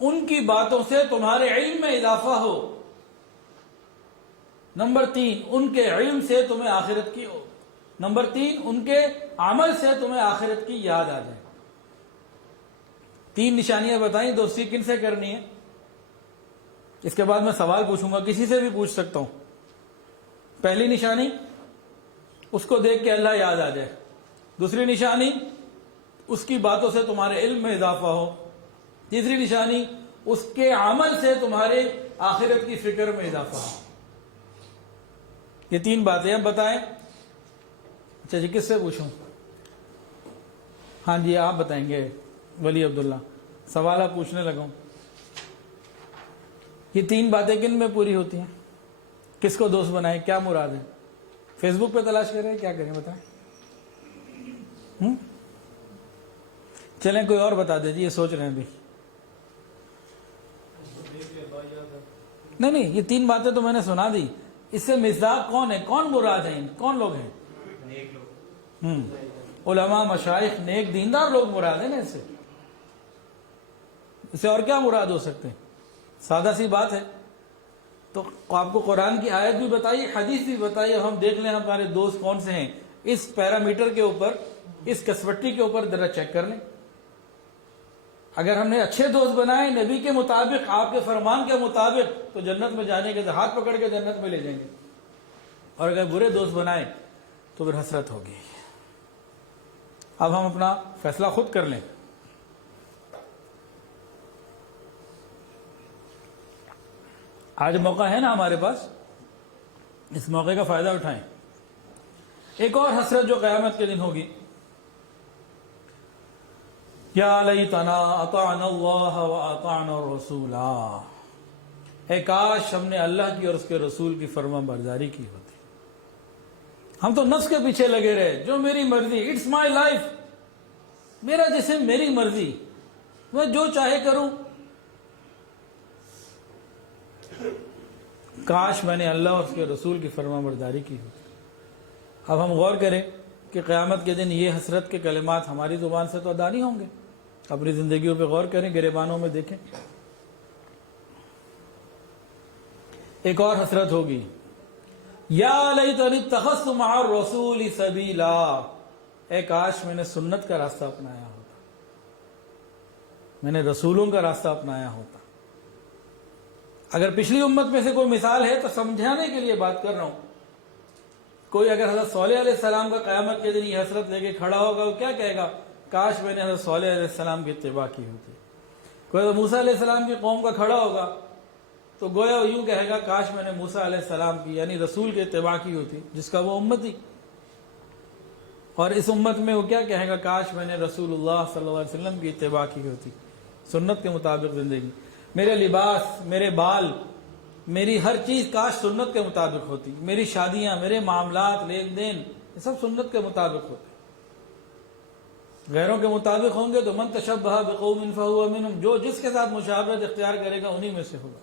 ان کی باتوں سے تمہارے علم میں اضافہ ہو. نمبر 3 ان کے علم سے تمہیں آخرت کی ہو. نمبر 3 ان کے عمل سے تمہیں آخرت کی یاد آ جائے. 3 نشانیاں بتائیں دوستی کن سے کرنی ہے. اس کے بعد میں سوال پوچھوں گا، کسی سے بھی پوچھ سکتا ہوں. پہلی نشانی اس کو دیکھ کے اللہ یاد آ جائے. دوسری نشانی اس کی باتوں سے تمہارے علم میں اضافہ ہو. تیسری نشانی اس کے عمل سے تمہارے آخرت کی فکر میں اضافہ ہو. یہ 3 باتیں اب بتائیں. اچھا جی کس سے پوچھوں؟ ہاں جی آپ بتائیں گے. ولی عبداللہ سوال آپ پوچھنے لگا ہوں. یہ 3 باتیں کن میں پوری ہوتی ہیں؟ کس کو دوست بنائیں؟ کیا مراد ہے؟ فیس بک پہ تلاش کریں؟ کیا کریں بتائیں؟ چلیں کوئی اور بتا دیجیے. یہ سوچ رہے ہیں ابھی. نہیں یہ 3 باتیں تو میں نے سنا دی. اس سے مصداق کون ہے؟ کون مراد ہیں؟ کون لوگ ہیں؟ علماء، مشائخ، نیک دیندار لوگ مراد ہیں نا. اس سے اور کیا مراد ہو سکتے ہیں؟ سادہ سی بات ہے. تو آپ کو قرآن کی آیت بھی بتائیے، حدیث بھی بتائیے. ہم دیکھ لیں ہمارے دوست کون سے ہیں. اس پیرامیٹر کے اوپر، اس کسوٹی کے اوپر ذرا چیک کر لیں. اگر ہم نے اچھے دوست بنائے نبی کے مطابق، آپ کے فرمان کے مطابق، تو جنت میں جانے کے ہاتھ پکڑ کے جنت میں لے جائیں گے. اور اگر برے دوست بنائے تو پھر حسرت ہوگی. اب ہم اپنا فیصلہ خود کر لیں. آج موقع ہے نا ہمارے پاس، اس موقع کا فائدہ اٹھائیں. ایک اور حسرت جو قیامت کے دن ہوگی، یا لیتنا اطعنا اللہ واطعنا الرسول، اے کاش ہم نے اللہ کی اور اس کے رسول کی فرما برداری کی ہوتی. ہم تو نفس کے پیچھے لگے رہے، جو میری مرضی، اٹس مائی لائف، میرا جسم میری مرضی، میں جو چاہے کروں۔ کاش میں نے اللہ اور اس کے رسول کی فرما برداری کی ہو۔ اب ہم غور کریں کہ قیامت کے دن یہ حسرت کے کلمات ہماری زبان سے تو ادا نہیں ہوں گے۔ اپنی زندگیوں پہ غور کریں، گریبانوں میں دیکھیں۔ ایک اور حسرت ہوگی، یا لیتنی اتخذت مع الرسول سبیلا، اے کاش میں نے سنت کا راستہ اپنایا ہوتا، میں نے رسولوں کا راستہ اپنایا ہوتا۔ اگر پچھلی امت میں سے کوئی مثال ہے تو سمجھانے کے لیے بات کر رہا ہوں۔ کوئی اگر حضرت صالح علیہ السلام کا قیامت کے دن یہ حسرت لے کے کھڑا ہوگا، وہ کیا کہے گا؟ کاش میں نے حضرت صالح علیہ السلام کی اتباع کی ہوتی۔ کوئی حضرت موسیٰ علیہ السلام کی قوم کا کھڑا ہوگا تو گویا وہ یوں کہے گا، کاش میں نے موسیٰ علیہ السلام کی یعنی رسول کی اتباع کی ہوتی، جس کا وہ امتی۔ اور اس امت میں وہ کیا کہے گا؟ کاش میں نے رسول اللہ صلی اللہ علیہ وسلم کی اتباع کی ہوتی، سنت کے مطابق زندگی، میرے لباس، میرے بال، میری ہر چیز کاش سنت کے مطابق ہوتی، میری شادیاں، میرے معاملات، لین دین، یہ سب سنت کے مطابق ہوتے۔ غیروں کے مطابق ہوں گے تو من تشبہ بقوم فہو منہم، جو جس کے ساتھ مشابہت اختیار کرے گا انہی میں سے ہوگا۔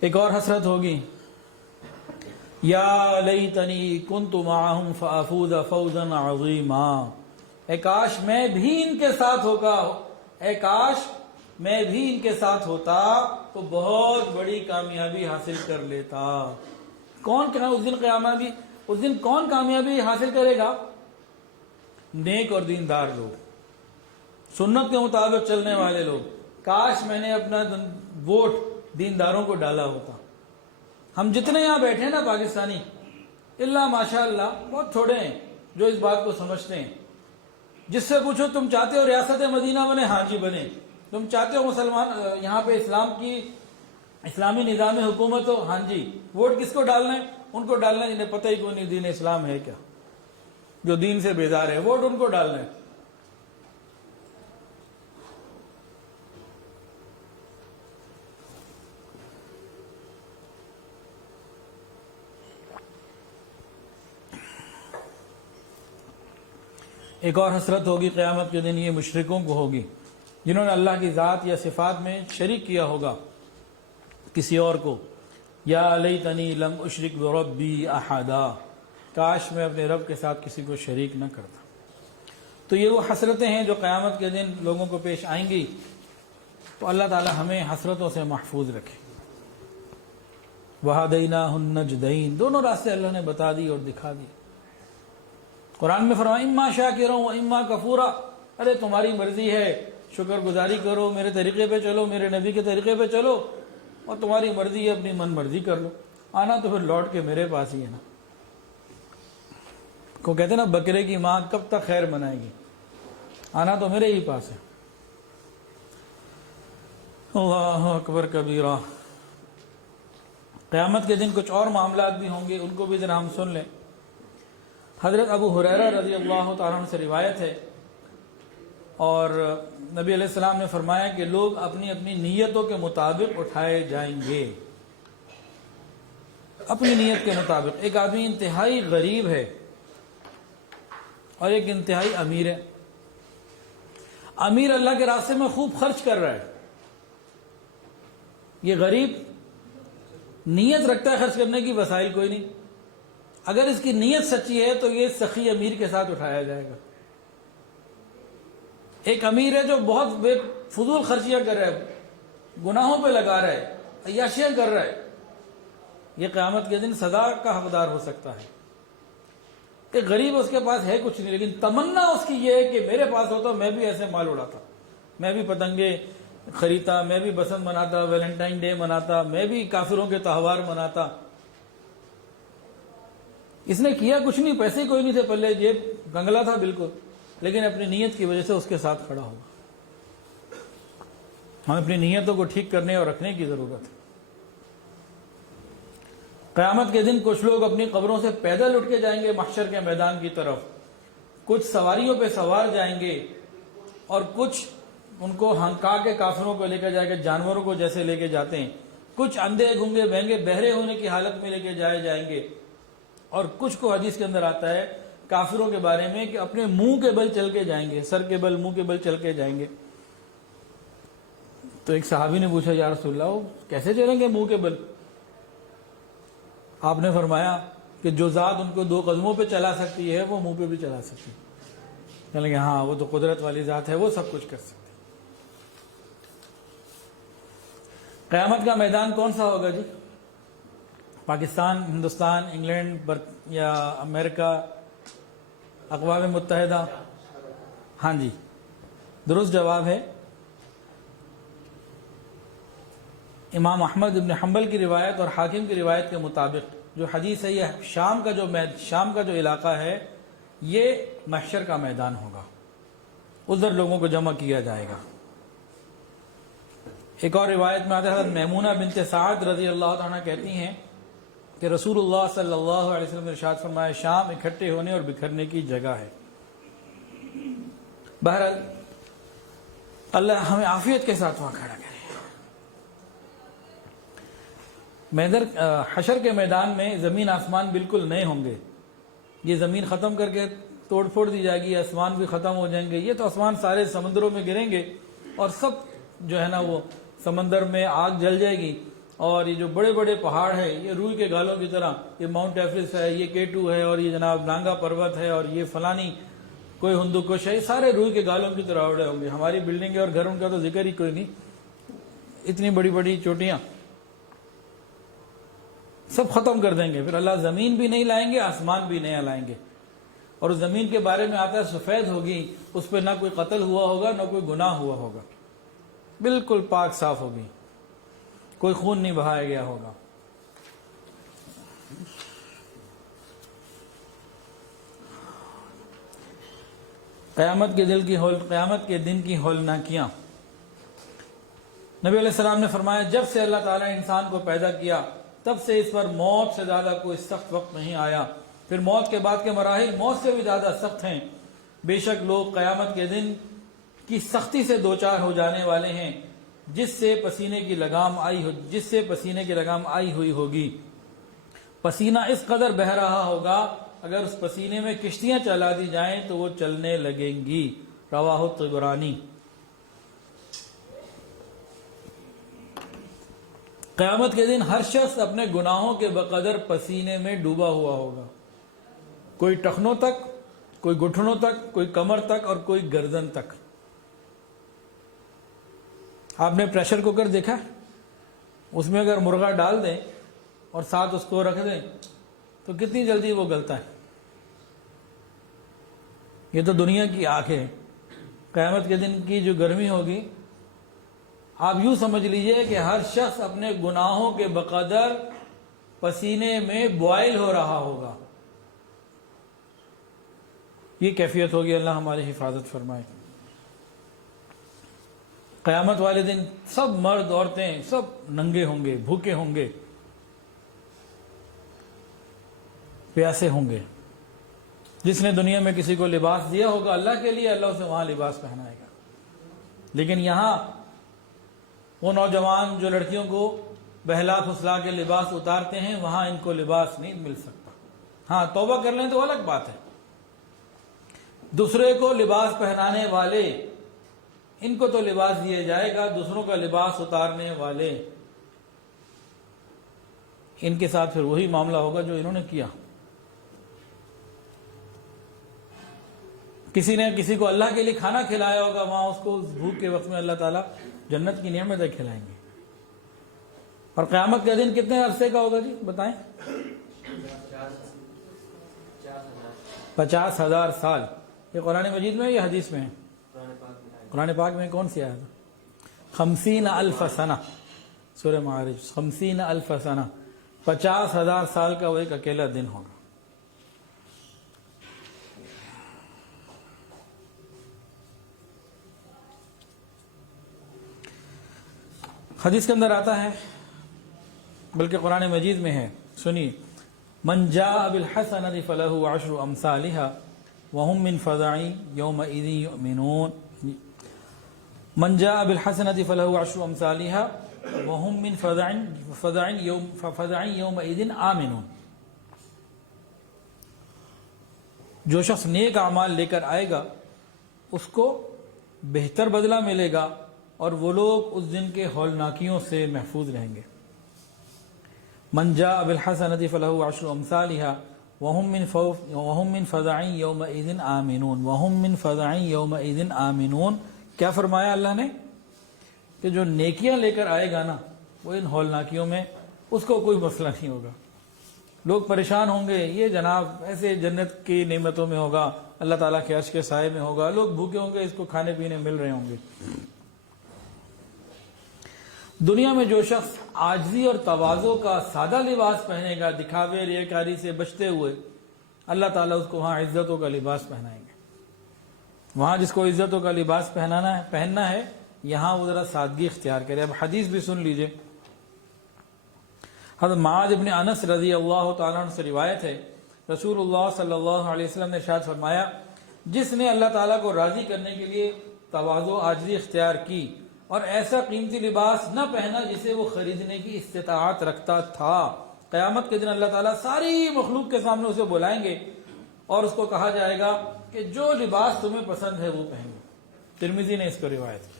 ایک اور حسرت ہوگی، یا لیتنی کنت معہم فافوز فوزا عظیما، اے کاش میں بھی ان کے ساتھ ہوگا، اے کاش میں بھی ان کے ساتھ ہوتا تو بہت بڑی کامیابی حاصل کر لیتا۔ کون کہنا اس دن قیامت، اس دن کون کامیابی حاصل کرے گا؟ نیک اور دیندار لوگ، سنت کے مطابق چلنے والے لوگ۔ کاش میں نے اپنا ووٹ دینداروں کو ڈالا ہوتا۔ ہم جتنے یہاں بیٹھے ہیں نا پاکستانی، اللہ ماشاء اللہ بہت تھوڑے ہیں جو اس بات کو سمجھتے ہیں۔ جس سے پوچھو تم چاہتے ہو ریاست مدینہ بنے؟ ہاں جی بنے۔ تم چاہتے ہو مسلمان یہاں پہ اسلامی نظام حکومت ہو؟ ہاں جی۔ ووٹ کس کو ڈالنا ہے؟ ان کو ڈالنا ہے جنہیں پتہ ہی کوئی نہیں دین اسلام ہے کیا، جو دین سے بیزار ہے، ووٹ ان کو ڈالنا ہے۔ ایک اور حسرت ہوگی قیامت کے دن، یہ مشرکوں کو ہوگی جنہوں نے اللہ کی ذات یا صفات میں شریک کیا ہوگا کسی اور کو۔ یا لیتنی لم اشرک بربی احدا، کاش میں اپنے رب کے ساتھ کسی کو شریک نہ کرتا۔ تو یہ وہ حسرتیں ہیں جو قیامت کے دن لوگوں کو پیش آئیں گی۔ تو اللہ تعالی ہمیں حسرتوں سے محفوظ رکھے۔ وَهَدَيْنَاهُ النَّجْدَيْنِ، دونوں راستے اللہ نے بتا دی اور دکھا دی۔ قرآن میں فرمایا اما شاکرا و اما کفورا، ارے تمہاری مرضی ہے، شکر گزاری کرو، میرے طریقے پہ چلو، میرے نبی کے طریقے پہ چلو، اور تمہاری مرضی ہے اپنی من مرضی کر لو، آنا تو پھر لوٹ کے میرے پاس ہی ہے نا۔ کو کہتے ہیں نا بکرے کی ماں کب تک خیر منائے گی، آنا تو میرے ہی پاس ہے۔ اللہ اکبر کبیرہ۔ قیامت کے دن کچھ اور معاملات بھی ہوں گے، ان کو بھی ذرا ہم سن لیں۔ حضرت ابو ہریرہ رضی اللہ تعالیٰ عنہ سے روایت ہے، اور نبی علیہ السلام نے فرمایا کہ لوگ اپنی اپنی نیتوں کے مطابق اٹھائے جائیں گے، اپنی نیت کے مطابق۔ ایک آدمی انتہائی غریب ہے اور ایک انتہائی امیر ہے۔ امیر اللہ کے راستے میں خوب خرچ کر رہا ہے، یہ غریب نیت رکھتا ہے خرچ کرنے کی، وسائل کوئی نہیں۔ اگر اس کی نیت سچی ہے تو یہ سخی امیر کے ساتھ اٹھایا جائے گا۔ ایک امیر ہے جو بہت بے فضول خرچیاں کر رہا ہے، گناہوں پہ لگا رہا ہے، عیاشیاں کر رہا ہے، یہ قیامت کے دن سزا کا حقدار ہو سکتا ہے۔ ایک غریب اس کے پاس ہے کچھ نہیں، لیکن تمنا اس کی یہ ہے کہ میرے پاس ہوتا میں بھی ایسے مال اڑاتا، میں بھی پتنگیں خریدتا، میں بھی بسنت مناتا، ویلنٹائن ڈے مناتا، میں بھی کافروں کے تہوار مناتا۔ اس نے کیا کچھ نہیں، پیسے کوئی نہیں تھے پلے، جیب گنگلا تھا بالکل، لیکن اپنی نیت کی وجہ سے اس کے ساتھ کھڑا ہوگا۔ ہمیں اپنی نیتوں کو ٹھیک کرنے اور رکھنے کی ضرورت ہے۔ قیامت کے دن کچھ لوگ اپنی قبروں سے پیدل اٹھ کے جائیں گے محشر کے میدان کی طرف، کچھ سواریوں پہ سوار جائیں گے، اور کچھ ان کو ہنکا کے کافروں کو لے کے جائے گا، جانوروں کو جیسے لے کے جاتے ہیں، کچھ اندھے گنگے بہنگے بہرے ہونے کی حالت میں لے کے جائے جائیں گے، اور کچھ کو حدیث کے اندر آتا ہے کافروں کے بارے میں کہ اپنے منہ کے بل چل کے جائیں گے، سر کے بل منہ کے بل چل کے جائیں گے۔ تو ایک صحابی نے پوچھا یا رسول اللہ وہ کیسے چلیں گے منہ کے بل؟ آپ نے فرمایا کہ جو ذات ان کو 2 قدموں پہ چلا سکتی ہے وہ منہ پہ بھی چلا سکتی ہے۔ کہنے لگے ہاں وہ تو قدرت والی ذات ہے، وہ سب کچھ کر سکتی۔ قیامت کا میدان کون سا ہوگا جی؟ پاکستان، ہندوستان، انگلینڈ یا امریکہ، اقوام متحدہ؟ ہاں جی، درست جواب ہے امام احمد بن حنبل کی روایت اور حاکم کی روایت کے مطابق جو حدیث ہے، یہ شام کا جو علاقہ ہے یہ محشر کا میدان ہوگا، ادھر لوگوں کو جمع کیا جائے گا۔ ایک اور روایت میں آتا ہے حضرت میمونہ بنت سعد رضی اللہ عنہ کہتی ہیں کہ رسول اللہ صلی اللہ علیہ وسلم نے ارشاد فرمایا شام اکٹھے ہونے اور بکھرنے کی جگہ ہے۔ بہرحال اللہ ہمیں عافیت کے ساتھ وہاں کھڑا کرے۔ حشر کے میدان میں زمین آسمان بالکل نئے ہوں گے، یہ زمین ختم کر کے توڑ پھوڑ دی جائے گی، آسمان بھی ختم ہو جائیں گے، یہ تو آسمان سارے سمندروں میں گریں گے اور سب جو ہے نا وہ سمندر میں آگ جل جائے گی، اور یہ جو بڑے بڑے پہاڑ ہیں یہ روئی کے گالوں کی طرح، یہ ماؤنٹ ایوریسٹ ہے، یہ K2 ہے، اور یہ جناب نانگا پروت ہے، اور یہ فلانی کوئی ہندو کش ہے، یہ سارے روئی کے گالوں کی طرح اڑے ہوں گے۔ ہماری بلڈنگیں اور گھروں کا تو ذکر ہی کوئی نہیں، اتنی بڑی بڑی چوٹیاں سب ختم کر دیں گے۔ پھر اللہ زمین بھی نہیں لائیں گے، آسمان بھی نہیں لائیں گے، اور زمین کے بارے میں آتا ہے سفید ہوگی، اس پہ نہ کوئی قتل ہوا ہوگا نہ کوئی گناہ ہوا ہوگا، بالکل پاک صاف ہوگی، کوئی خون نہیں بہایا گیا ہوگا۔ قیامت کے دن کی ہولناکیاں۔ نبی علیہ السلام نے فرمایا جب سے اللہ تعالیٰ نے انسان کو پیدا کیا تب سے اس پر موت سے زیادہ کوئی سخت وقت نہیں آیا، پھر موت کے بعد کے مراحل موت سے بھی زیادہ سخت ہیں۔ بے شک لوگ قیامت کے دن کی سختی سے دوچار ہو جانے والے ہیں، جس سے پسینے کی لگام آئی ہوئی ہوگی۔ پسینہ اس قدر بہہ رہا ہوگا اگر اس پسینے میں کشتیاں چلا دی جائیں تو وہ چلنے لگیں گی۔ رواہ الطبرانی۔ قیامت کے دن ہر شخص اپنے گناہوں کے بقدر پسینے میں ڈوبا ہوا ہوگا، کوئی ٹخنوں تک، کوئی گھٹنوں تک، کوئی کمر تک، اور کوئی گردن تک۔ آپ نے پریشر کوکر دیکھا؟ اس میں اگر مرغا ڈال دیں اور ساتھ اس کو رکھ دیں تو کتنی جلدی وہ گلتا ہے۔ یہ تو دنیا کی آنکھ ہے، قیامت کے دن کی جو گرمی ہوگی آپ یوں سمجھ لیجئے کہ ہر شخص اپنے گناہوں کے بقدر پسینے میں بوائل ہو رہا ہوگا۔ یہ کیفیت ہوگی، اللہ ہماری حفاظت فرمائے۔ قیامت والے دن سب مرد عورتیں سب ننگے ہوں گے، بھوکے ہوں گے، پیاسے ہوں گے۔ جس نے دنیا میں کسی کو لباس دیا ہوگا اللہ کے لیے، اللہ اسے وہاں لباس پہنائے گا، لیکن یہاں وہ نوجوان جو لڑکیوں کو بہلا پھسلا کے لباس اتارتے ہیں وہاں ان کو لباس نہیں مل سکتا۔ ہاں توبہ کر لیں تو الگ بات ہے، دوسرے کو لباس پہنانے والے ان کو تو لباس دیا جائے گا، دوسروں کا لباس اتارنے والے ان کے ساتھ پھر وہی معاملہ ہوگا جو انہوں نے کیا۔ کسی نے کسی کو اللہ کے لیے کھانا کھلایا ہوگا، وہاں اس کو اس بھوک کے وقت میں اللہ تعالیٰ جنت کی نعمتیں کھلائیں گے۔ اور قیامت کا دن کتنے عرصے کا ہوگا جی بتائیں؟ 50,000 سال۔ یہ قرآن مجید میں یا حدیث میں ہے؟ قرآن پاک میں کون سی آیت ہے؟ 50,000 سنہ، سورہ معارج، 50,000 سنہ، 50,000 سال کا وہ ایک اکیلا دن ہوگا۔ حدیث کے اندر آتا ہے، بلکہ قرآن مجید میں ہے، سنیے، من جاء بالحسنۃ فلہ عشر امثالها وهم من فزع یومئذ یؤمنون۔ من جاء بالحسنۃ فلہ عشر امثالها وهم من فزع یومئذ آمنون۔ جو شخص نیک اعمال لے کر آئے گا اس کو بہتر بدلہ ملے گا اور وہ لوگ اس دن کے ہولناکیوں سے محفوظ رہیں گے۔ من جاء بالحسنۃ فلہ عشر امثالها وهم من فزع یومئذ آمنون وهم من فزع یومئذ آمنون۔ کیا فرمایا اللہ نے کہ جو نیکیاں لے کر آئے گا نا وہ ان ہولناکیوں میں اس کو کوئی مسئلہ نہیں ہوگا۔ لوگ پریشان ہوں گے، یہ جناب ایسے جنت کی نعمتوں میں ہوگا، اللہ تعالیٰ کے عرش کے سائے میں ہوگا، لوگ بھوکے ہوں گے، اس کو کھانے پینے مل رہے ہوں گے۔ دنیا میں جو شخص عاجزی اور تواضع کا سادہ لباس پہنے گا، دکھاوے ریاکاری سے بچتے ہوئے، اللہ تعالیٰ اس کو وہاں عزتوں کا لباس پہنائیں گے۔ وہاں جس کو عزتوں کا لباس پہننا ہے یہاں وہ ذرا سادگی اختیار کرے۔ اب حدیث بھی سن لیجئے۔ حضرت معاذ ابن انس رضی اللہ تعالیٰ عنہ سے روایت ہے، رسول اللہ صلی اللہ علیہ وسلم نے ارشاد فرمایا، جس نے اللہ تعالیٰ کو راضی کرنے کے لیے تواضع و عاجزی اختیار کی اور ایسا قیمتی لباس نہ پہنا جسے وہ خریدنے کی استطاعت رکھتا تھا، قیامت کے دن اللہ تعالیٰ ساری مخلوق کے سامنے اسے بلائیں گے اور اس کو کہا جائے گا کہ جو لباس تمہیں پسند ہے وہ پہنو۔ ترمذی نے اس کو روایت کیا۔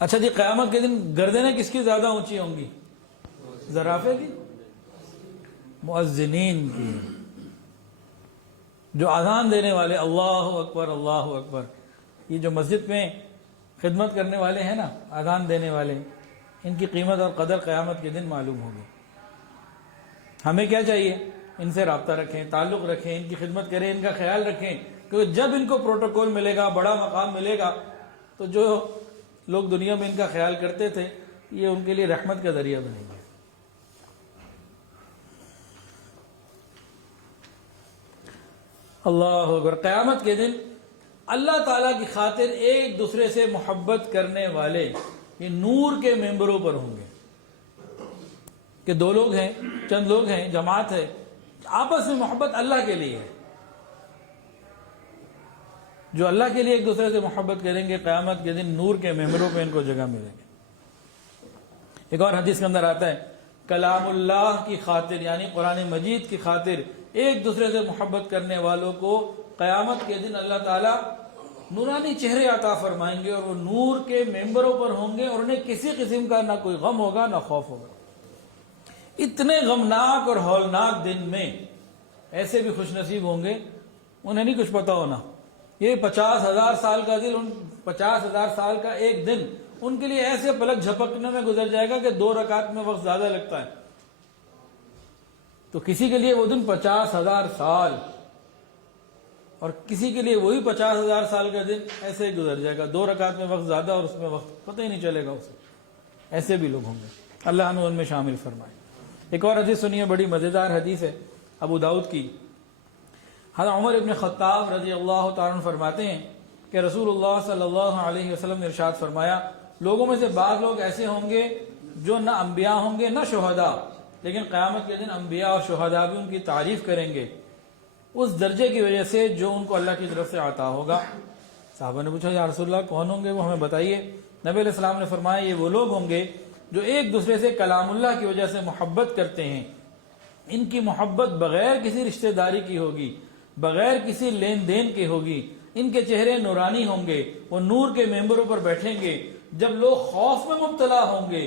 اچھا جی، قیامت کے دن گردنیں کس کی زیادہ اونچی ہوں گی؟ زرافے کی؟ مؤذنین کی، جو اذان دینے والے، اللہ اکبر اللہ اکبر۔ یہ جو مسجد میں خدمت کرنے والے ہیں نا، اذان دینے والے، ان کی قیمت اور قدر قیامت کے دن معلوم ہوگی۔ ہمیں کیا چاہیے؟ ان سے رابطہ رکھیں، تعلق رکھیں، ان کی خدمت کریں، ان کا خیال رکھیں، کیونکہ جب ان کو پروٹوکول ملے گا، بڑا مقام ملے گا، تو جو لوگ دنیا میں ان کا خیال کرتے تھے یہ ان کے لیے رحمت کا ذریعہ بنیں گے۔ اللہ اکبر۔ قیامت کے دن اللہ تعالیٰ کی خاطر ایک دوسرے سے محبت کرنے والے یہ نور کے ممبروں پر ہوں گے، کہ دو لوگ ہیں، چند لوگ ہیں، جماعت ہے، آپس میں محبت اللہ کے لیے ہے، جو اللہ کے لیے ایک دوسرے سے محبت کریں گے، قیامت کے دن نور کے ممبروں پہ ان کو جگہ ملے گی۔ ایک اور حدیث کے اندر آتا ہے، کلام اللہ کی خاطر یعنی قرآن مجید کی خاطر ایک دوسرے سے محبت کرنے والوں کو قیامت کے دن اللہ تعالیٰ نورانی چہرے عطا فرمائیں گے اور وہ نور کے ممبروں پر ہوں گے اور انہیں کسی قسم کا نہ کوئی غم ہوگا نہ خوف ہوگا۔ اتنے غمناک اور ہولناک دن میں ایسے بھی خوش نصیب ہوں گے انہیں نہیں کچھ پتا ہونا، یہ 50,000 سال کا دن، 50,000 سال کا ایک دن ان کے لیے ایسے پلک جھپکنے میں گزر جائے گا کہ 2 رکعت میں وقت زیادہ لگتا ہے، تو کسی کے لیے وہ دن 50,000 سال اور کسی کے لیے وہی 50,000 سال کا دن ایسے ہی گزر جائے گا، 2 رکعت میں وقت زیادہ اور اس میں وقت پتہ ہی نہیں چلے گا اسے۔ ایسے بھی لوگ ہوں گے، اللہ عنہ ان میں شامل فرمائے۔ ایک اور حدیث سنیے، بڑی مزیدار حدیث ہے، ابو داؤد کی۔ حضرت عمر ابن خطاب رضی اللہ تعالیٰ عنہ فرماتے ہیں کہ رسول اللہ صلی اللہ علیہ وسلم نے ارشاد فرمایا، لوگوں میں سے بعض لوگ ایسے ہوں گے جو نہ انبیاء ہوں گے نہ شہداء، لیکن قیامت کے دن انبیاء اور شہداء بھی ان کی تعریف کریں گے اس درجے کی وجہ سے جو ان کو اللہ کی طرف سے عطا ہوگا۔ صحابہ نے پوچھا، یا رسول اللہ کون ہوں گے وہ، ہمیں بتائیے۔ نبی علیہ السلام نے فرمایا، یہ وہ لوگ ہوں گے جو ایک دوسرے سے کلام اللہ کی وجہ سے محبت کرتے ہیں، ان کی محبت بغیر کسی رشتہ داری کی ہوگی، بغیر کسی لین دین کے ہوگی، ان کے چہرے نورانی ہوں گے، وہ نور کے ممبروں پر بیٹھیں گے، جب لوگ خوف میں مبتلا ہوں گے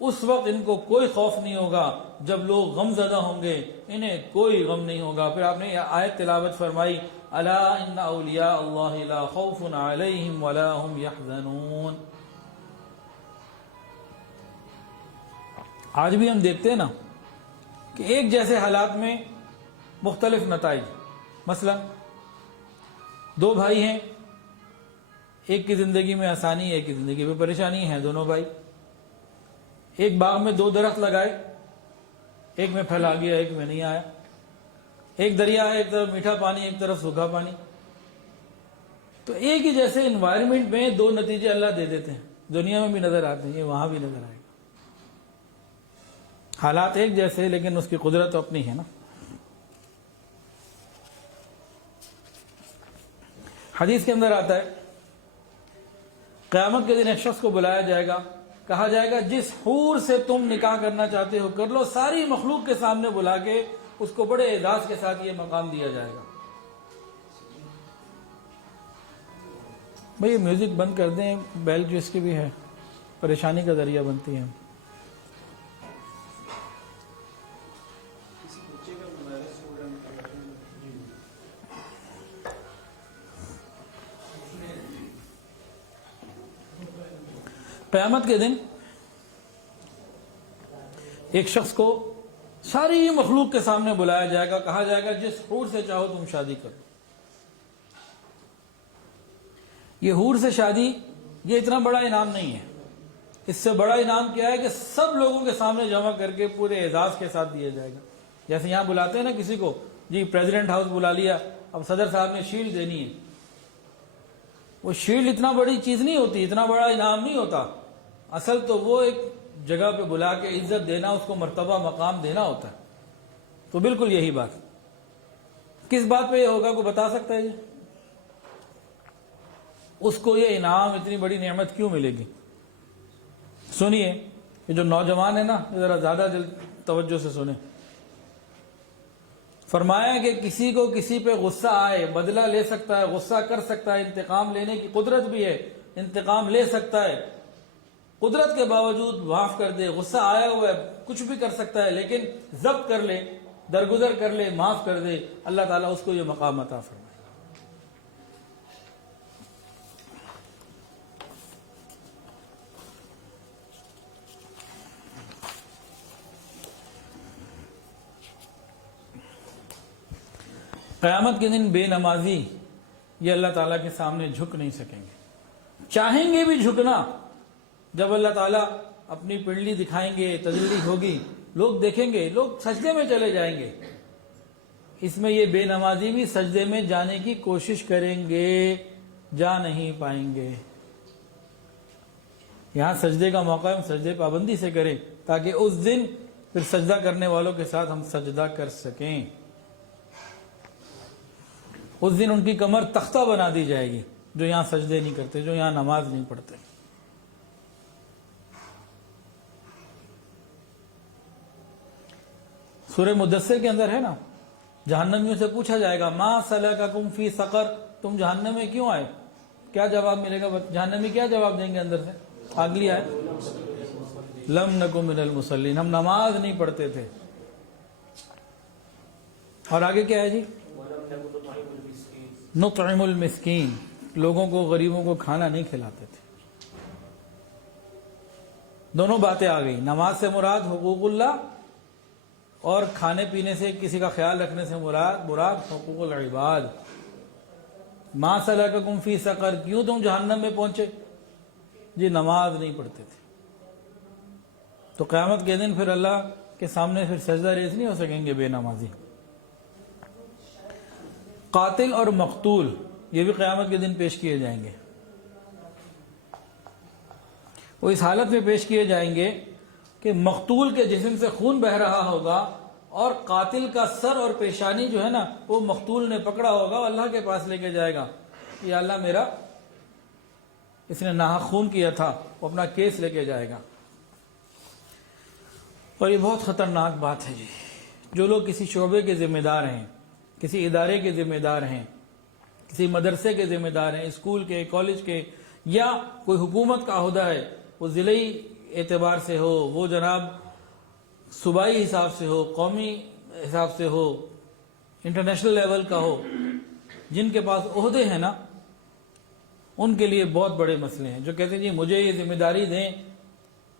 اس وقت ان کو کوئی خوف نہیں ہوگا، جب لوگ غم زدہ ہوں گے انہیں کوئی غم نہیں ہوگا۔ پھر آپ نے یہ آیت تلاوت فرمائی، الا ان اولیاء اللہ لا خوف علیہم ولا هم یحزنون۔ آج بھی ہم دیکھتے ہیں نا کہ ایک جیسے حالات میں مختلف نتائج، مثلا 2 بھائی ہیں، ایک کی زندگی میں آسانی ہے، ایک کی زندگی میں پریشانی ہے، دونوں بھائی ایک باغ میں 2 درخت لگائے، ایک میں پھل آ گیا ایک میں نہیں آیا، ایک دریا ہے، ایک طرف میٹھا پانی ایک طرف سوکھا پانی، تو ایک ہی جیسے انوائرمنٹ میں 2 نتیجے اللہ دے دیتے ہیں، دنیا میں بھی نظر آتے ہیں، یہ وہاں بھی نظر آئے گا۔ حالات ایک جیسے لیکن اس کی قدرت تو اپنی ہے نا۔ حدیث کے اندر آتا ہے، قیامت کے دن ایک شخص کو بلایا جائے گا، کہا جائے گا جس حور سے تم نکاح کرنا چاہتے ہو کر لو، ساری مخلوق کے سامنے بلا کے اس کو بڑے اعزاز کے ساتھ یہ مقام دیا جائے گا۔ بھئی یہ میوزک بند کر دیں، بیل جو اس کی بھی ہے پریشانی کا ذریعہ بنتی ہے۔ قیامت کے دن ایک شخص کو ساری مخلوق کے سامنے بلایا جائے گا، کہا جائے گا جس حور سے چاہو تم شادی کرو۔ یہ حور سے شادی یہ اتنا بڑا انعام نہیں ہے، اس سے بڑا انعام کیا ہے کہ سب لوگوں کے سامنے جمع کر کے پورے اعزاز کے ساتھ دیا جائے گا۔ جیسے یہاں بلاتے ہیں نا کسی کو، جی پریزیڈنٹ ہاؤس بلا لیا، اب صدر صاحب نے شیلڈ دینی ہے۔ وہ شیلڈ اتنا بڑی چیز نہیں ہوتی، اتنا بڑا انعام نہیں ہوتا، اصل تو وہ ایک جگہ پہ بلا کے عزت دینا، اس کو مرتبہ مقام دینا ہوتا ہے۔ تو بالکل یہی بات کس بات پہ یہ ہوگا، کوئی بتا سکتا ہے یہ؟ اس کو یہ انعام اتنی بڑی نعمت کیوں ملے گی؟ سنیے، یہ جو نوجوان ہے نا ذرا زیادہ دل توجہ سے سنیں۔ فرمایا کہ کسی کو کسی پہ غصہ آئے، بدلہ لے سکتا ہے، غصہ کر سکتا ہے، انتقام لینے کی قدرت بھی ہے، انتقام لے سکتا ہے، قدرت کے باوجود معاف کر دے، غصہ آیا ہوا ہے کچھ بھی کر سکتا ہے، لیکن ضبط کر لے، درگزر کر لے، معاف کر دے، اللہ تعالیٰ اس کو یہ مقام عطا فرمائے۔ قیامت کے دن بے نمازی یہ اللہ تعالیٰ کے سامنے جھک نہیں سکیں گے، چاہیں گے بھی جھکنا۔ جب اللہ تعالیٰ اپنی پنڈلی دکھائیں گے، تجلی ہوگی، لوگ دیکھیں گے، لوگ سجدے میں چلے جائیں گے۔ اس میں یہ بے نمازی بھی سجدے میں جانے کی کوشش کریں گے، جا نہیں پائیں گے۔ یہاں سجدے کا موقع ہے، ہم سجدے پابندی سے کریں تاکہ اس دن پھر سجدہ کرنے والوں کے ساتھ ہم سجدہ کر سکیں۔ اس دن ان کی کمر تختہ بنا دی جائے گی، جو یہاں سجدے نہیں کرتے، جو یہاں نماز نہیں پڑھتے۔ سورہ مدثر کے اندر ہے نا، جہنمیوں سے پوچھا جائے گا ما سلککم فی سقر، تم جہنم میں کیوں آئے؟ کیا جواب ملے گا؟ جہنمی کیا جواب دیں گے اندر سے؟ اگلی آیت لم نکو من المصلین، ہم نماز نہیں پڑھتے تھے۔ اور آگے کیا ہے جی؟ نطعم المسکین، لوگوں کو، غریبوں کو کھانا نہیں کھلاتے تھے۔ دونوں باتیں آ گئی، نماز سے مراد حقوق اللہ، اور کھانے پینے سے کسی کا خیال رکھنے سے مراد حقوق العباد۔ ما سلککم فی سقر، کیوں تم جہنم میں پہنچے؟ جی نماز نہیں پڑھتے تھے۔ تو قیامت کے دن پھر اللہ کے سامنے پھر سجدہ ریز نہیں ہو سکیں گے بے نمازی۔ قاتل اور مقتول یہ بھی قیامت کے دن پیش کیے جائیں گے۔ وہ اس حالت میں پیش کیے جائیں گے کہ مقتول کے جسم سے خون بہہ رہا ہوگا، اور قاتل کا سر اور پیشانی جو ہے نا وہ مقتول نے پکڑا ہوگا، وہ اللہ کے پاس لے کے جائے گا، یا اللہ میرا اس نے ناحق خون کیا تھا، وہ اپنا کیس لے کے جائے گا۔ اور یہ بہت خطرناک بات ہے جی، جو لوگ کسی شعبے کے ذمہ دار ہیں، کسی ادارے کے ذمہ دار ہیں، کسی مدرسے کے ذمہ دار ہیں، اسکول کے، کالج کے، یا کوئی حکومت کا عہدہ ہے، وہ ضلعی اعتبار سے ہو، وہ جناب صوبائی حساب سے ہو، قومی حساب سے ہو، انٹرنیشنل لیول کا ہو، جن کے پاس عہدے ہیں نا، ان کے لیے بہت بڑے مسئلے ہیں۔ جو کہتے ہیں جی مجھے یہ ذمہ داری دیں،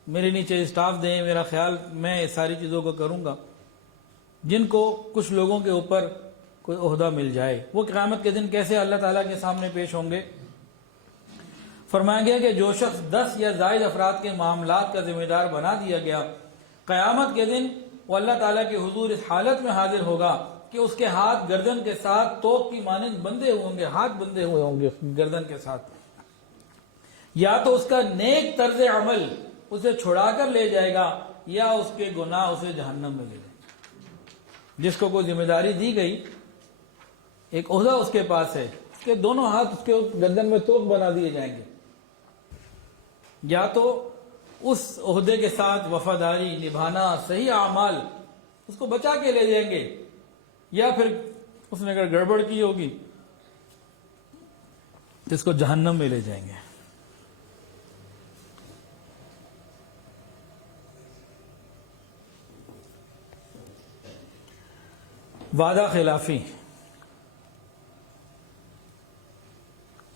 میرے نیچے اسٹاف دیں، میرا خیال میں ساری چیزوں کو کروں گا۔ جن کو کچھ لوگوں کے اوپر کوئی عہدہ مل جائے، وہ قیامت کے دن کیسے اللہ تعالیٰ کے سامنے پیش ہوں گے؟ فرمایا گیا کہ جو شخص 10 یا زائد افراد کے معاملات کا ذمہ دار بنا دیا گیا، قیامت کے دن وہ اللہ تعالیٰ کے حضور اس حالت میں حاضر ہوگا کہ اس کے ہاتھ گردن کے ساتھ توق کی مانند بندھے ہوئے ہوں گے، ہاتھ بندھے ہوئے ہوں گے گردن کے ساتھ۔ یا تو اس کا نیک طرز عمل اسے چھڑا کر لے جائے گا، یا اس کے گناہ اسے جہنم میں لے جائے گا۔ جس کو کوئی ذمہ داری دی گئی، ایک عہدہ اس کے پاس ہے، اس کے دونوں ہاتھ اس کے گردن میں توق بنا دیے جائیں گے، یا تو اس عہدے کے ساتھ وفاداری نبھانا، صحیح اعمال اس کو بچا کے لے جائیں گے، یا پھر اس نے اگر گڑبڑ کی ہوگی تو اس کو جہنم میں لے جائیں گے۔ وعدہ خلافی